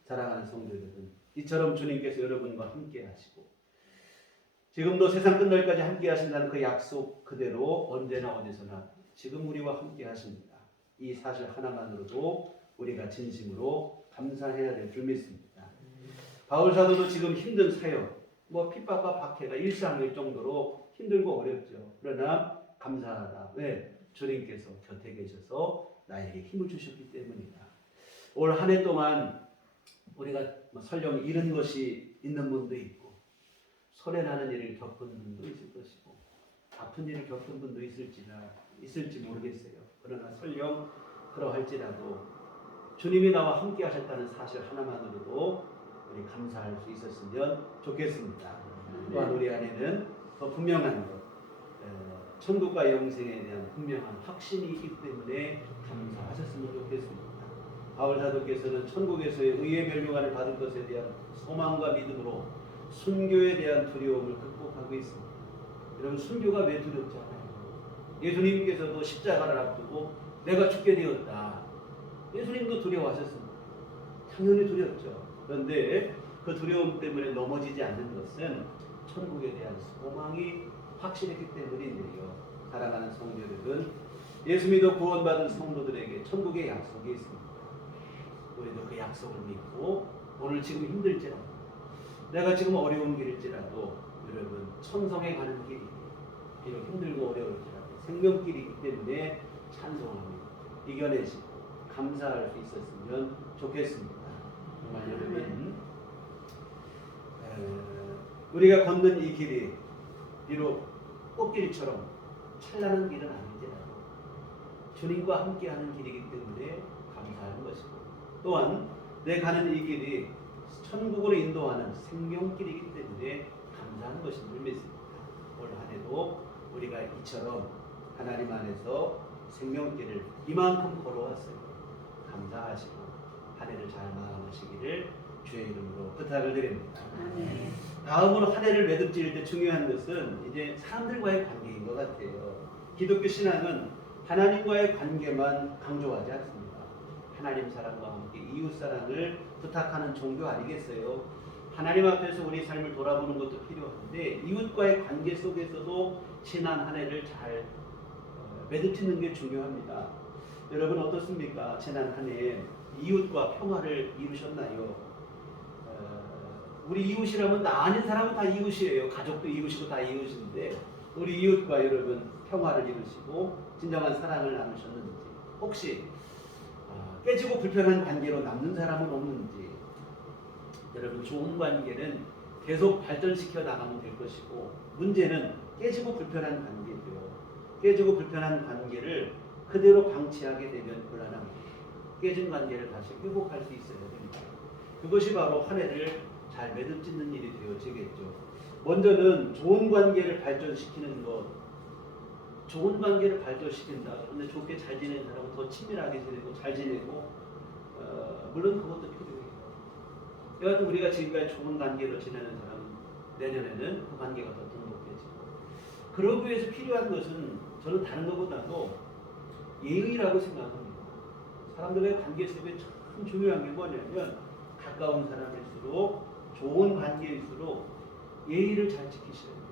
사랑하는 성도 여러분, 이처럼 주님께서 여러분과 함께 하시고 지금도 세상 끝날까지 함께 하신다는 그 약속 그대로 언제나 어디서나 지금 우리와 함께 하십니다. 이 사실 하나만으로도 우리가 진심으로 감사해야 될 줄 믿습니다. 바울 사도도 지금 힘든 사역, 핍박과 박해가 일상일 정도로 힘들고 어렵죠. 그러나 감사하다. 왜? 주님께서 곁에 계셔서 나에게 힘을 주셨기 때문이다. 올 한 해 동안 우리가 설령 잃은 것이 있는 분도 있고 소련하는 일을 겪은 분도 있을 것이고 아픈 일을 겪은 분도 있을지 모르겠어요. 그러나 설령 그러할지라도 주님이 나와 함께 하셨다는 사실 하나만으로도 우리 감사할 수 있었으면 좋겠습니다. 또한 우리 안에는 더 분명한 것, 천국과 영생에 대한 분명한 확신이 있기 때문에 감사하셨으면 좋겠습니다. 바울 사도께서는 천국에서의 의의 면류관을 받을 것에 대한 소망과 믿음으로 순교에 대한 두려움을 극복하고 있습니다. 여러분, 순교가 왜 두렵지 않아요? 예수님께서도 십자가를 앞두고 내가 죽게 되었다. 예수님도 두려워하셨습니다. 당연히 두렵죠. 그런데 그 두려움 때문에 넘어지지 않는 것은 천국에 대한 소망이 확실했기 때문인데요. 사랑하는 성도 여러분, 예수 믿어 구원받은 성도들에게 천국의 약속이 있습니다. 우리도 그 약속을 믿고 오늘 지금 힘들지라도, 내가 지금 어려운 길일지라도 여러분 천성에 가는 길이 비록 힘들고 어려울지라도 생명길이기 때문에 찬송하며 이겨내시고 감사할 수 있었으면 좋겠습니다. 정말 여러분, 우리가 걷는 이 길이 비록 꽃길처럼 찬란한 길은 아니지라도 주님과 함께하는 길이기 때문에 감사하는 것이고, 또한 내 가는 이 길이 천국으로 인도하는 생명길이기 때문에 감사하는 것인 줄 믿습니다. 올 한 해도 우리가 이처럼 하나님 안에서 생명길을 이만큼 걸어왔어요. 감사하시고 한 해를 잘 마무리하시기를 주의 이름으로 부탁을 드립니다. 아멘. 다음으로 한 해를 매듭지을 때 중요한 것은 이제 사람들과의 관계인 것 같아요. 기독교 신앙은 하나님과의 관계만 강조하지 않습니다. 하나님 사랑과 함께 이웃 사랑을 부탁하는 종교 아니겠어요? 하나님 앞에서 우리 삶을 돌아보는 것도 필요한데 이웃과의 관계 속에서도 지난 한 해를 잘 매듭짓는 게 중요합니다. 여러분 어떻습니까? 지난 한 해 이웃과 평화를 이루셨나요? 우리 이웃이라면 나 아닌 사람은 다 이웃이에요. 가족도 이웃이고 다 이웃인데 우리 이웃과 여러분 평화를 이루시고 진정한 사랑을 나누셨는지, 혹시 깨지고 불편한 관계로 남는 사람은 없는지. 여러분 좋은 관계는 계속 발전시켜 나가면 될 것이고, 문제는 깨지고 불편한 관계죠. 깨지고 불편한 관계를 그대로 방치하게 되면 곤란합니다. 깨진 관계를 다시 회복할 수 있어야 됩니다. 그것이 바로 한 해를 잘 매듭짓는 일이 되어지겠죠. 먼저는 좋은 관계를 발전시키는 것. 좋은 관계를 발전시킨다. 그런데 좋게 잘 지내는 사람은 더 친밀하게 지내고 잘 지내고, 물론 그것도 필요해요. 여하튼 우리가 지금까지 좋은 관계로 지내는 사람은 내년에는 그 관계가 더 돈독해지고, 그러기 위해서 필요한 것은 저는 다른 것보다도 예의라고 생각합니다. 사람들의 관계 속에 참 중요한 게 뭐냐면 가까운 사람일수록 좋은 관계일수록 예의를 잘 지키셔야 돼요.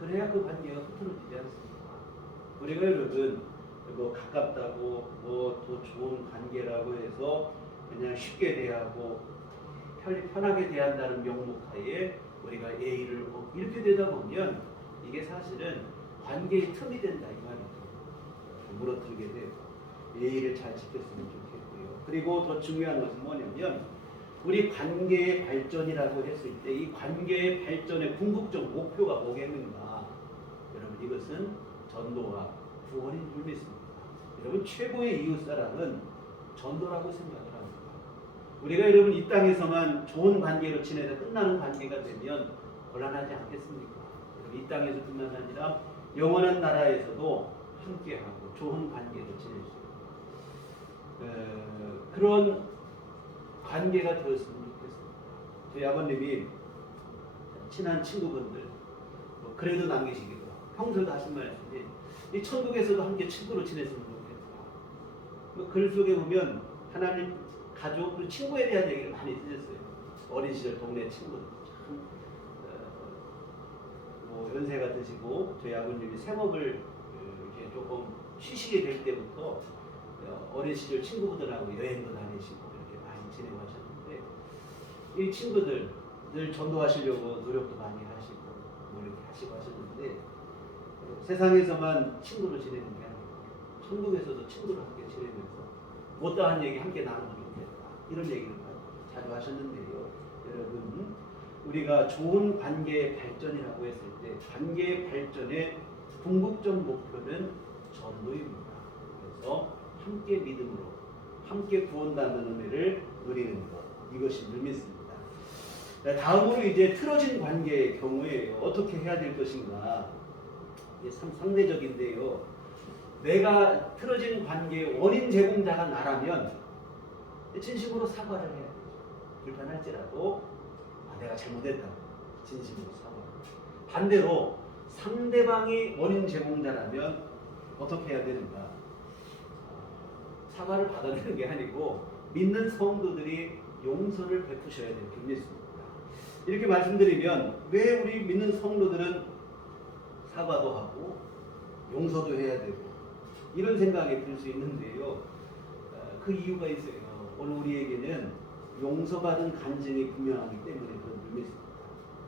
그래야 그 관계가 흐트러지지 않습니다. 우리가 여러분 뭐 가깝다고 뭐 더 좋은 관계라고 해서 그냥 쉽게 대하고 편하게 대한다는 명목하에 우리가 예의를 이렇게 되다 보면 이게 사실은 관계의 틈이 된다 이 말이죠. 물어들게 되고 예의를 잘 지켰으면 좋겠고요. 그리고 더 중요한 것은 뭐냐면 우리 관계의 발전이라고 했을 때 이 관계의 발전의 궁극적 목표가 뭐겠는가? 여러분 이것은 전도와 구원인 줄 믿습니다. 여러분 최고의 이웃사랑은 전도라고 생각을 합니다. 우리가 여러분 이 땅에서만 좋은 관계로 지내다 끝나는 관계가 되면 곤란하지 않겠습니까? 여러분 이 땅에서 뿐만 아니라 영원한 나라에서도 함께하고 좋은 관계로 지낼 수 있는 그런 관계가 되었으면 좋겠습니다. 저희 아버님이 친한 친구분들 뭐 그래도 남기시기도 평소에도 하신 말씀이 이 천국에서도 함께 친구로 지냈으면 좋겠다. 뭐 글 속에 보면 하나님 가족 그리고 친구에 대한 얘기를 많이 쓰셨어요. 어린 시절 동네 친구들 참 뭐 연세가 드시고 저희 아버님이 생업을 이렇게 조금 쉬시게 될 때부터 어린 시절 친구분들하고 여행도 다니시고 이렇게 많이 지내고 하셨는데 이 친구들 늘 전도하시려고 노력도 많이 하시고 뭐 이렇게 하시고 하셨는데 세상에서만 친구로 지내는 게 아니고 천국에서도 친구로 함께 지내면서 못다한 얘기 함께 나누면 좋겠다 이런 얘기를 자주 하셨는데요. 여러분 우리가 좋은 관계의 발전이라고 했을 때 관계의 발전의 궁극적 목표는 전도입니다. 그래서 함께 믿음으로 함께 구원받는 은혜를 누리는 것 이것이 늘 믿습니다. 다음으로 이제 틀어진 관계의 경우에 어떻게 해야 될 것인가? 이게 참 상대적인데요. 내가 틀어진 관계의 원인 제공자가 나라면 진심으로 사과를 해야 되죠. 불편할지라도 내가 잘못했다. 진심으로 사과. 반대로 상대방이 원인 제공자라면 어떻게 해야 되는가? 사과를 받아내는 게 아니고 믿는 성도들이 용서를 베푸셔야 될 줄 믿습니다. 이렇게 말씀드리면 왜 우리 믿는 성도들은 사과도 하고 용서도 해야 되고 이런 생각이 들 수 있는데요. 그 이유가 있어요. 오늘 우리에게는 용서받은 간증이 분명하기 때문에 그런 줄 믿습니다.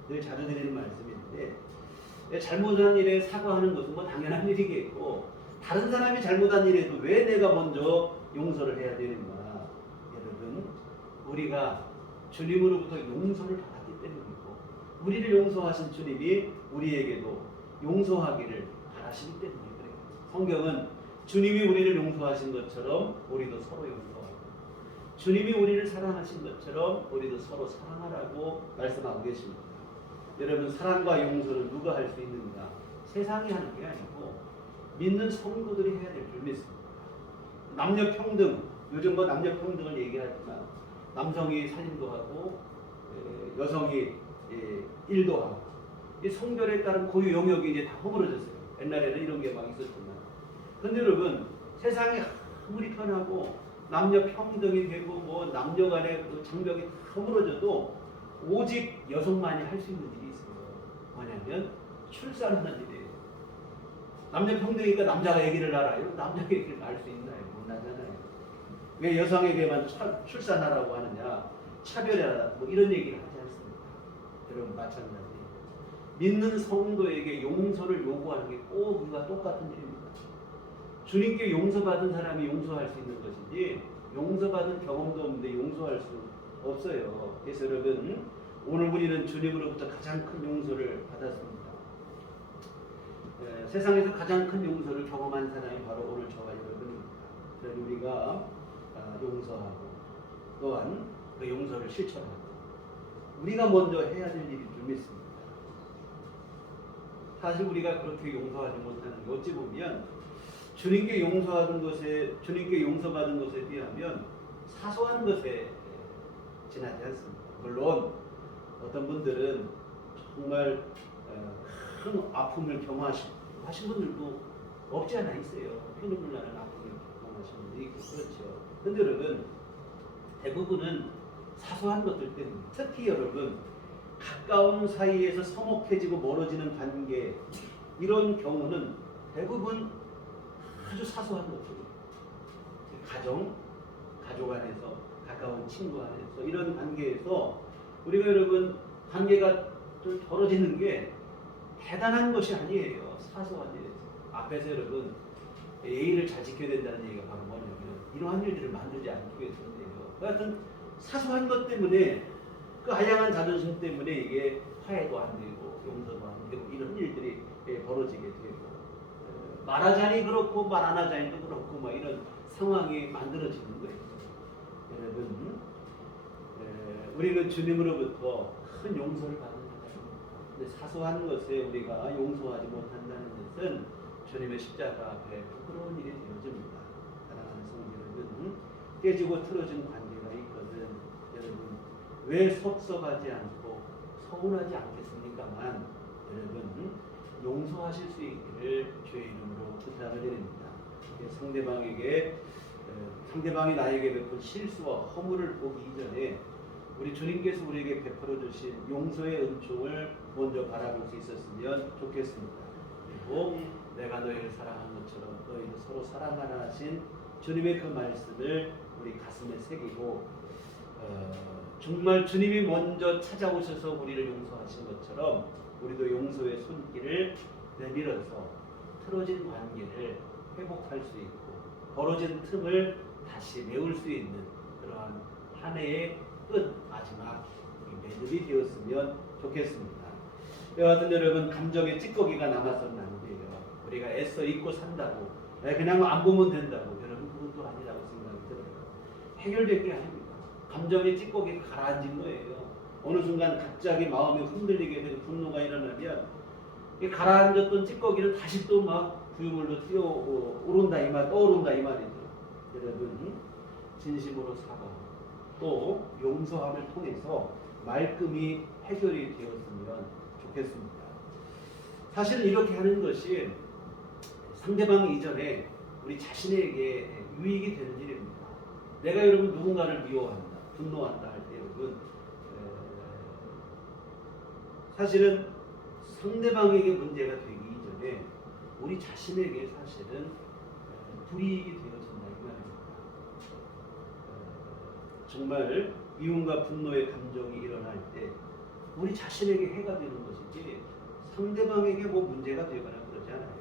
늘 자주 드리는 말씀인데 잘못한 일에 사과하는 것은 뭐 당연한 일이겠고 다른 사람이 잘못한 일에도 왜 내가 먼저 용서를 해야 되는가. 여러분 우리가 주님으로부터 용서를 받았기 때문이고 우리를 용서하신 주님이 우리에게도 용서하기를 바라시기 때문에 그래요. 성경은 주님이 우리를 용서하신 것처럼 우리도 서로 용서하고 주님이 우리를 사랑하신 것처럼 우리도 서로 사랑하라고 말씀하고 계십니다. 여러분 사랑과 용서는 누가 할 수 있는가? 세상이 하는 게 아니고 믿는 성도들이 해야 될 줄 믿습니다. 남녀 평등, 요즘 뭐 남녀 평등을 얘기하지만 남성이 살림도 하고 여성이 일도 하고 이 성별에 따른 고유 영역이 이제 다 허물어졌어요. 옛날에는 이런 게 막 있었지만 근데 여러분 세상이 아무리 편하고 남녀 평등이 되고 뭐 남녀 간의 그 장벽이 다 허물어져도 오직 여성만이 할 수 있는 일이 있어요. 뭐냐면 출산하는 일이에요. 남녀 평등이니까 남자가 아기를 낳아요. 남자가 아기를 낳을 수 있나요? 못 낳잖아요. 왜 여성에게만 출산하라고 하느냐? 차별하라 뭐 이런 얘기를 하지 않습니다. 여러분 마찬가지. 믿는 성도에게 용서를 요구하는 게 꼭 이와 똑같은 일입니다. 주님께 용서받은 사람이 용서할 수 있는 것이지 용서받은 경험도 없는데 용서할 수 없어요. 그래서 여러분 오늘 우리는 주님으로부터 가장 큰 용서를 받았습니다. 세상에서 가장 큰 용서를 경험한 사람이 바로 오늘 저와 여러분입니다. 그래서 우리가 용서하고 또한 그 용서를 실천하고 우리가 먼저 해야 될 일일 줄 믿습니다. 사실 우리가 그렇게 용서하지 못하는 게 어찌 보면 주님께 용서받은 것에 비하면 사소한 것에 지나지 않습니다. 물론 어떤 분들은 정말 큰 아픔을 경험하신 분들도 없지 않아 있어요. 피눈물 나는 아픔을 경험하신 분들이 있고 그렇죠. 근데 여러분 대부분은 사소한 것들 때문에 특히 여러분 가까운 사이에서 서먹해지고 멀어지는 관계 이런 경우는 대부분 아주 사소한 것들이에요. 가족 안에서 가까운 친구 안에서 이런 관계에서 우리가 여러분 관계가 좀 벌어지는 게 대단한 것이 아니에요. 사소한 일에서 앞에서 여러분 예의를 잘 지켜야 된다는 얘기가 바로 뭐냐면 이러한 일들을 만들지 않기 위해서인데요. 그 같은 사소한 것 때문에 그 한량한 자존심 때문에 이게 화해도 안 되고 용서도 안 되고 이런 일들이 벌어지게 되고 말하자니 그렇고 말 안 하자니도 그렇고 막 이런 상황이 만들어지는 거예요. 여러분 우리는 주님으로부터 큰 용서를 받는 자입니다. 근데 사소한 것에 우리가 용서하지 못한다는 것은 주님의 십자가 앞에 부끄러운 일이 되어집니다. 사랑하는 성도 여러분 깨지고 틀어진 관계가 있거든 여러분 왜 섭섭하지 않고 서운하지 않겠습니까만 여러분 용서하실 수 있기를 주의 이름으로 부탁을 드립니다. 상대방이 나에게 베푼 실수와 허물을 보기 이전에 우리 주님께서 우리에게 베풀어 주신 용서의 은총을 먼저 바라볼 수 있었으면 좋겠습니다. 그리고 내가 너희를 사랑한 것처럼 너희도 서로 사랑하라 하신 주님의 그 말씀을 우리 가슴에 새기고 정말 주님이 먼저 찾아오셔서 우리를 용서하신 것처럼 우리도 용서의 손길을 내밀어서 틀어진 관계를 회복할 수 있고 벌어진 틈을 다시 메울 수 있는 그러한 한 해의 끝 마지막 매듭이 되었으면 좋겠습니다. 여하튼 여러분 감정의 찌꺼기가 남아서는 안 돼요. 우리가 애써 잊고 산다고 그냥 안 보면 된다고 여러분 그것도 아니라고 생각이 들어요. 해결될 게 아닙니다. 감정의 찌꺼기가 가라앉은 거예요. 어느 순간 갑자기 마음이 흔들리게 되고 분노가 일어나면 이 가라앉았던 찌꺼기는 다시 또 막 부유물로 오른다 이 말, 떠오른다 이 말이죠. 여러분 진심으로 사과 또 용서함을 통해서 말끔히 해결이 되었으면 좋겠습니다. 사실 이렇게 하는 것이 상대방 이전에 우리 자신에게 유익이 되는 일입니다. 내가 여러분 누군가를 미워한다, 분노한다 할 때 여러분 사실은 상대방에게 문제가 되기 이전에 우리 자신에게 사실은 불이익이 되어진다 이 말입니다. 정말 미움과 분노의 감정이 일어날 때 우리 자신에게 해가 되는 것이지 상대방에게 뭐 문제가 되거나 그러지 않아요.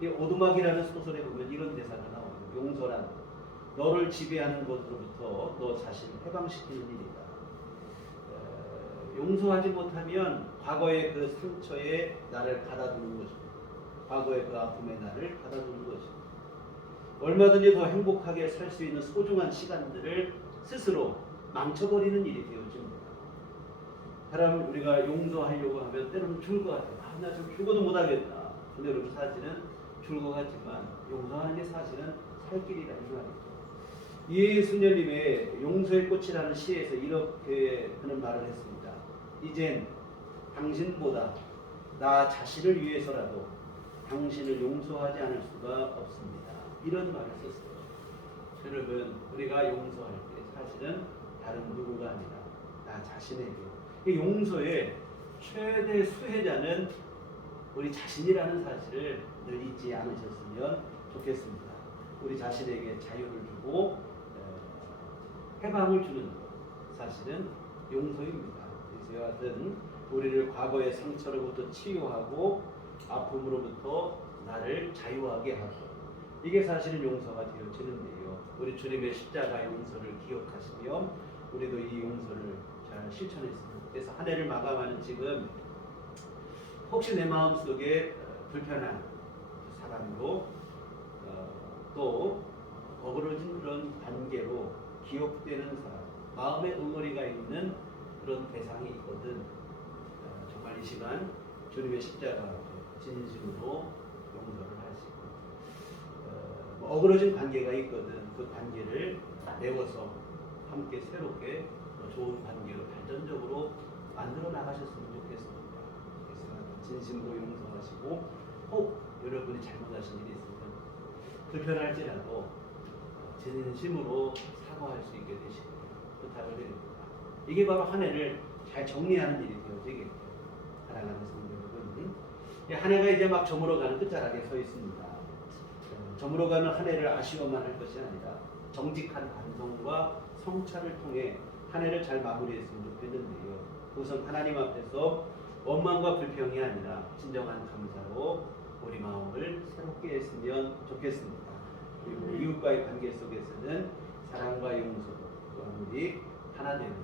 이 오두막이라는 소설에 보면 이런 대사가 나와요. 용서란 너를 지배하는 것으로부터 너 자신을 해방시키는 일이다. 용서하지 못하면 과거의 그 상처에 나를 가다두는 것입니다. 과거의 그 아픔에 나를 가다두는 것입니다. 얼마든지 더 행복하게 살 수 있는 소중한 시간들을 스스로 망쳐버리는 일이 되어집니다. 사람 우리가 용서하려고 하면 때로는 죽을 것 같아요. 나 좀 죽어도 못하겠다. 근데 여러분 사실은 죽을 것 같지만 용서하는 게 사실은 살 길이라 이 말이죠. 이예수님의 용서의 꽃이라는 시에서 이렇게 그는 말을 했습니다. 이젠 당신보다 나 자신을 위해서라도 당신을 용서하지 않을 수가 없습니다. 이런 말을 썼어요. 여러분 우리가 용서할 때 사실은 다른 누구가 아니라 나 자신에게 이 용서의 최대 수혜자는 우리 자신이라는 사실을 늘 잊지 않으셨으면 좋겠습니다. 우리 자신에게 자유를 주고 해방을 주는 것 사실은 용서입니다. 그래서 이와 같은 우리를 과거의 상처로부터 치유하고 아픔으로부터 나를 자유하게 하고 이게 사실은 용서가 되어지는데요. 우리 주님의 십자가 용서를 기억하시며 우리도 이 용서를 잘 실천했습니다. 그래서 한 해를 마감하는 지금 혹시 내 마음속에 불편한 사람으로 또 어그러진 그런 관계로 기억되는 사람, 마음의 응어리가 있는 그런 대상이 있거든. 정말 이 시간 주님의 십자가 앞에 진심으로 용서를 하시고 어그러진 관계가 있거든. 그 관계를 메워서 함께 새롭게 좋은 관계로 발전적으로 만들어 나가셨으면 좋겠습니다. 그래서 진심으로 용서하시고 혹 여러분이 잘못하신 일이 있으면 불편할지라도 진심으로 사과할 수 있게 되시길 부탁을 드립니다. 이게 바로 한 해를 잘 정리하는 일이 되어지겠죠. 사랑하는 성도 여러분, 한 해가 이제 막 저물어가는 끝자락에 서 있습니다. 저물어가는 한 해를 아쉬워만 할 것이 아니라 정직한 반성과 성찰을 통해 한 해를 잘 마무리했으면 좋겠는데요. 우선 하나님 앞에서 원망과 불평이 아니라 진정한 감사로 우리 마음을 새롭게 했으면 좋겠습니다. 그리고 이웃과의 관계 속에서는 사랑과 용서 또한 우리 하나 되는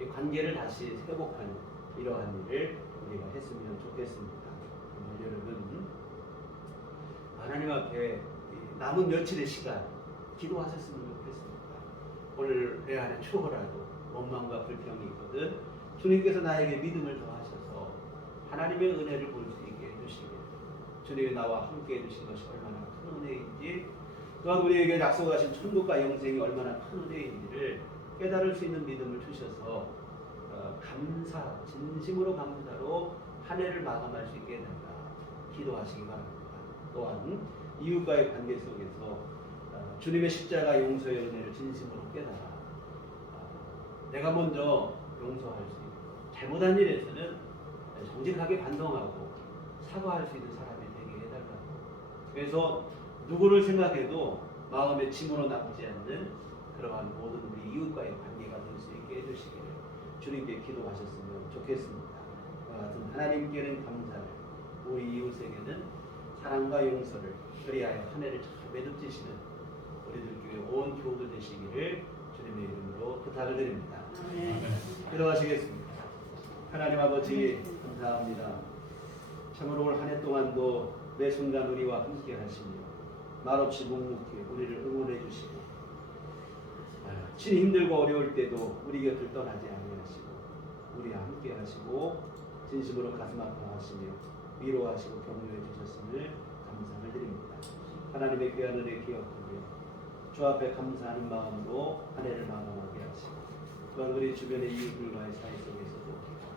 이 관계를 다시 회복하는 이러한 일을 우리가 했으면 좋겠습니다. 여러분 하나님 앞에 남은 며칠의 시간 기도하셨으면 좋겠습니다. 오늘 내 안에 추호라도 원망과 불평이 있거든 주님께서 나에게 믿음을 더하셔서 하나님의 은혜를 볼 수 있게 해주시길 주님이 나와 함께 해주신 것이 얼마나 큰 은혜인지 또한 우리에게 약속하신 천국과 영생이 얼마나 큰 은혜인지를 깨달을 수 있는 믿음을 주셔서 감사, 진심으로 감사로 한 해를 마감할 수 있게 해달라 기도하시기 바랍니다. 또한 이웃과의 관계 속에서 주님의 십자가 용서의 은혜를 진심으로 깨달아 내가 먼저 용서할 수 있고 잘못한 일에서는 정직하게 반성하고 사과할 수 있는 사람이 되게 해달라고. 그래서 누구를 생각해도 마음에 짐으로 남지 않는 그러한 모든 우리 이웃과의 관계가 될 수 있게 해주시기를 주님께 기도하셨으면 좋겠습니다. 그와 같은 하나님께는 감사를 우리 이웃에게는 사랑과 용서를 그리하여 한 해를 잘 매듭지시는 우리들 교회 온 교우들 되시기를 주님의 이름으로 부탁을 드립니다. 기도하시겠습니다. 하나님 아버지 감사합니다. 참으로 올 한 해 동안도 매 순간 우리와 함께 하시며 말없이 묵묵히 우리를 응원해 주시고 친 힘들고 어려울 때도 우리 곁을 떠나지 아니하시고 우리와 함께 하시고 진심으로 가슴 아파하시며 위로하시고 격려해 주셨음을 감사를 드립니다. 하나님의 귀한 은혜 기억하며 주 앞에 감사하는 마음으로 한 해를 마감하게 하시고 또한 우리 주변의 이웃들과의 사이 속에서도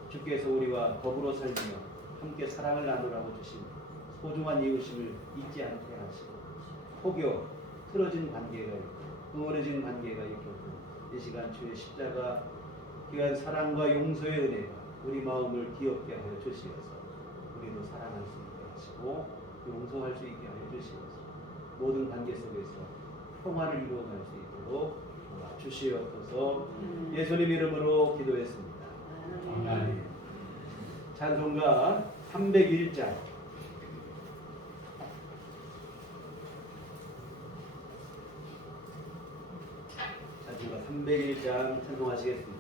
주께서 우리와 더불어 살며 함께 사랑을 나누라고 주신 소중한 이웃임을 잊지 않게 하시고 포교, 틀어진 관계가 있고 응어려진 관계가 있거든. 이 시간 주의 십자가 귀한 사랑과 용서의 은혜가 우리 마음을 기억게 하여 주시어서 우리도 사랑할 수 있게 하시고 용서할 수 있게 하여 주시어서 모든 관계 속에서 평화를 이루어갈 수 있도록 주시옵소서. 예수님 이름으로 기도했습니다. 아멘. 찬송가 301장 찬송가 301장 찬송하시겠습니다.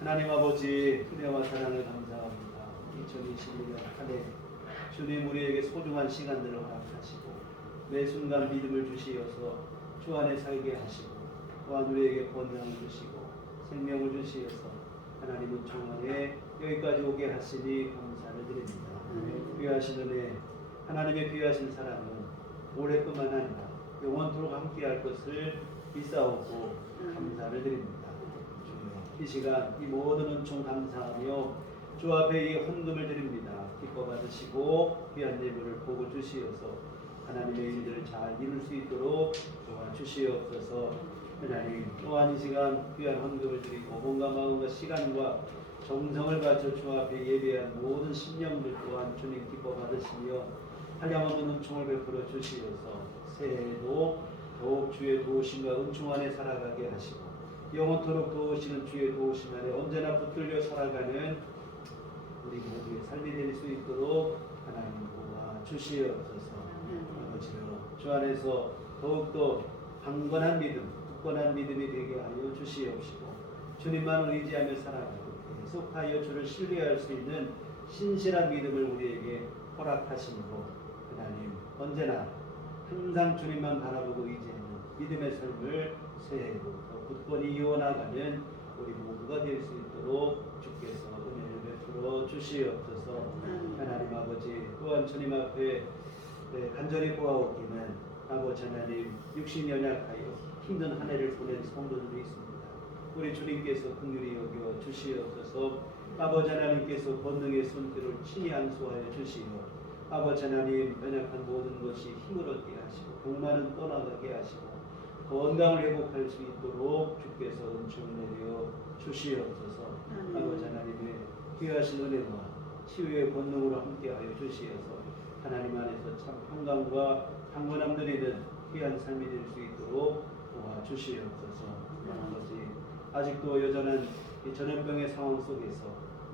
하나님 아버지 은혜와 사랑을 감사합니다. 2021년 한 해 주님 우리에게 소중한 시간들을 허락하시고 매 순간 믿음을 주시어서 주 안에 살게 하시고 또한 우리에게 건강을 주시고 생명을 주시어서 하나님은 정원에 여기까지 오게 하시니 감사를 드립니다. 귀하신 은혜 하나님의 귀하신 사랑은 올해뿐만 아니라 영원토록 함께할 것을 믿사오고 감사를 드립니다. 이 시간 이 모든 은총 감사하며 주 앞에 이 헌금을 드립니다. 기뻐 받으시고 귀한 예물을 보고 주시어서 하나님의 일들을 잘 이룰 수 있도록 도와주시옵소서. 하나님 또한 이 시간 귀한 헌금을 드리고 몸과 마음과 시간과 정성을 바쳐 주 앞에 예배한 모든 심령들 또한 주님 기뻐 받으시며 한량없는 은총을 베풀어 주시어서 새해에도 더욱 주의 도우심과 은총 안에 살아가게 하시고 영원토록 도우시는 주의 도우심 안에 언제나 붙들려 살아가는 우리 모두의 삶이 될 수 있도록 하나님 도와주시옵소서. 아버지여 주 안에서 더욱더 강건한 믿음, 굳건한 믿음이 되게 하여 주시옵시고 주님만을 의지하며 살아가고 계속하여 주를 신뢰할 수 있는 신실한 믿음을 우리에게 허락하심으로 하나님 언제나 항상 주님만 바라보고 의지하는 믿음의 삶을 새해에도 굳건히 이어나가는 우리 모두가 될 수 있도록 주께서 은혜를 베풀어 주시옵소서. 하나님 아버지 또한 주님 앞에 간절히 구하옵기는 아버지 하나님 육신 연약하여 힘든 한 해를 보낸 성도들이 있습니다. 우리 주님께서 긍휼히 여겨 주시옵소서. 아버지 하나님께서 권능의 손길을 친히 안수하여 주시어 아버지 하나님 연약한 모든 것이 힘을 얻게 하시고 병만은 떠나가게 하시고 건강을 회복할 수 있도록 주께서 은총을 내려 주시옵소서. 아버지 하나님의 귀하신 은혜와 치유의 권능으로 함께하여 주시어서 하나님 안에서 참 평강과 강건함 누리는 귀한 삶이 될 수 있도록 도와주시옵소서. 아버지, 아직도 여전한 이 전염병의 상황 속에서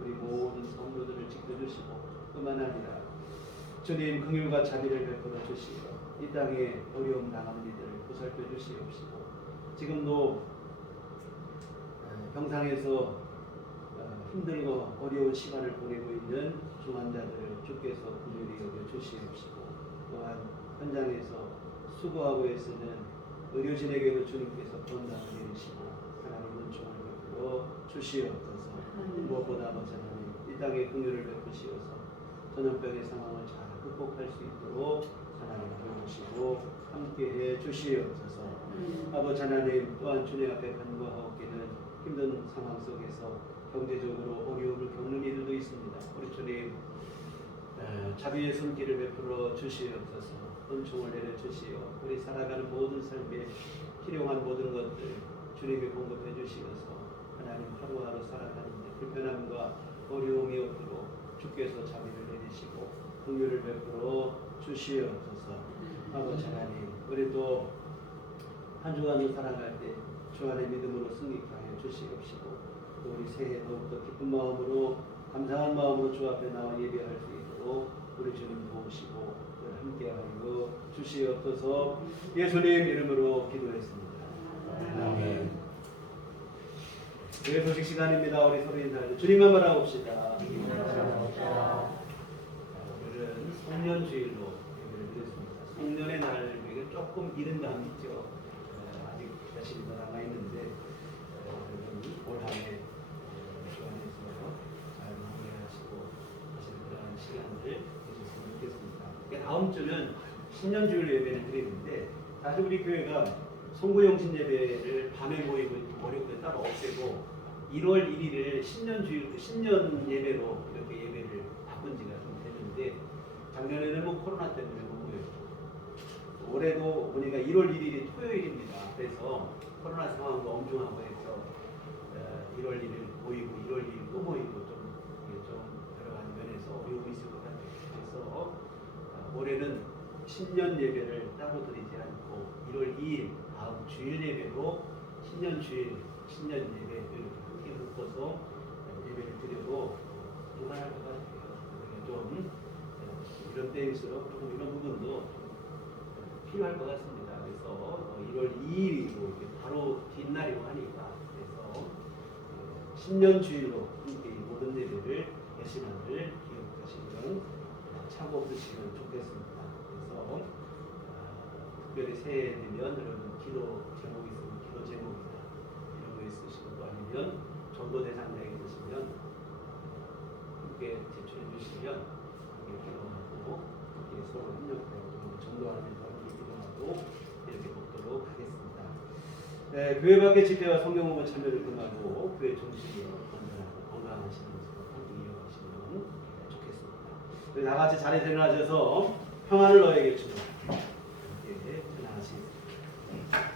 우리 모든 성도들을 지켜주시고 뿐만 아니라 주님 긍휼과 자비를 베풀어 주시고 이 땅에 어려움 당하는 이들을 보살펴 주시옵시고 지금도 병상에서 힘들고 어려운 시간을 보내고 있는 중환자들을 주께서 긍휼히 여겨 주시옵시고 또한 현장에서 수고하고 애쓰는 의료진에게도 주님께서 건강을 내리시고 하나님 은총을 베풀어 주시옵소서. 무엇보다 아버지 하나님 이 땅에 긍휼을 베푸시어서 전염병의 상황을 잘 극복할 수 있도록 하나님 도우시고 함께해 주시옵소서. 아버지 하나님 또한 주님 앞에 간구하옵기는 힘든 상황 속에서 경제적으로 어려움을 겪는 이들도 있습니다. 우리 주님 자비의 손길을 베풀어 주시옵소서. 은총을 내려 주시어 우리 살아가는 모든 삶에 필요한 모든 것들 주님이 공급해 주시어서 하나님 하루하루 살아가는데 불편함과 어려움이 없도록 주께서 자비를 내리시고 긍휼을 베풀어 주시옵소서. 아버지 하나님 우리 또 한 주간을 살아갈 때 주 안의 믿음으로 승리케 하여 주시옵시고 또 우리 새해 더욱더 기쁜 마음으로 감사한 마음으로 주 앞에 나와 예배할 수 있도록 우리 주님 도우시고 함께하여 주시옵소서. 예수님 이름으로 기도했습니다. 아멘. 교회 소식 시간입니다. 우리 서로 인사하죠. 주님만 바라봅시다. 오늘은 송년주일로 예배를 드렸습니다. 송년의 날 우리가 조금 이른 감이 있죠. 아직 며칠이 더 남아 있는데 올 한해 주 안에서 잘 마무리하시고 하시는 그러한 시간을 해주셨으면 좋겠습니다. 다음 주는 신년주일 예배를 드리는데 사실 우리 교회가 송구영신 예배를 밤에 모이고 월요일에 따로 없애고 1월 1일을 신년주일 신년 예배로 이렇게 예배를 바꾼 지가 좀 됐는데 작년에는 뭐 코로나 때문에 못 모였고 올해도 보니까 1월 1일이 토요일입니다. 그래서 코로나 상황도 엄중하고 해서 1월 1일 모이고 1월 2일 또 모이고 좀 여러 가지 면에서 어려움이 있을 것 같아요. 그래서 올해는 신년 예배를 따로 드리지 않고 1월 2일 다음 주일 예배로 신년 주일 신년 예배 이렇게 함께 묶어서 예배를 드려도 무난할 것 같아요. 좀 이런 때일수록 조금 이런 부분도 좀 필요할 것 같습니다. 그래서 1월 2일이고 이렇게 바로 뒷날이고 하니까 그래서 신년 주일로 함께 모든 예배를 개신함을 기억하시면 차고 없으시면 좋겠습니다. 그래서 특별히 새해 되면 여러분 기도 제목이 있으면 기도 제목이나 이런 거 있으시고 또 아니면 전도 대상자가 있으시면 함께 제출해 주시면 함께 기도하고 함께 서로 협력하고 전도하면서 함께 기도하고 이렇게 돕도록 하겠습니다. 네, 교회 밖의 집회와 성경 공부 참여를 금하고 교회 중심으로 건강하시는 모습을 함께 이어가시면 좋겠습니다. 우리 다 같이 자리에 일어나셔서 평안을 너에게 주노라. 함께 전하시겠습니다.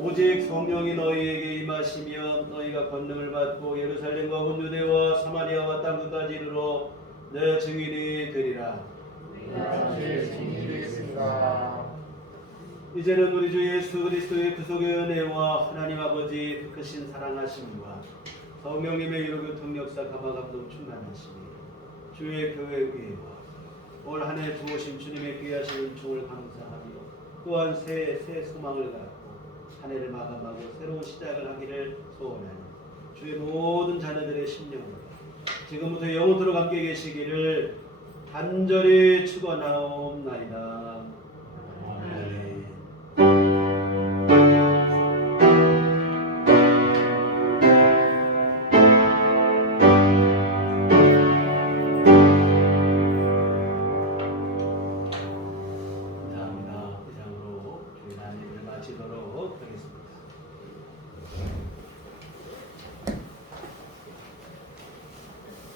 오직 성령이 너희에게 임하시면 너희가 권능을 받고 예루살렘과 온 유대와 사마리아와 땅 끝까지 이르러 내 증인이 되리라. 이제는 우리 주 예수 그리스도의 구속의 은혜와 하나님 아버지 크신 사랑하심과 성령님의 이루고 통역사 감화감동 충만하심이 주의 교회 위에와 올 한 해 주오신 주님의 귀하신 은총을 감사하며 또한 새 소망을 갖고 한 해를 마감하고 새로운 시작을 하기를 소원하니 주의 모든 자녀들의 심령으로 지금부터 영원토록 함께 계시기를 간절히 축원하옵나이다.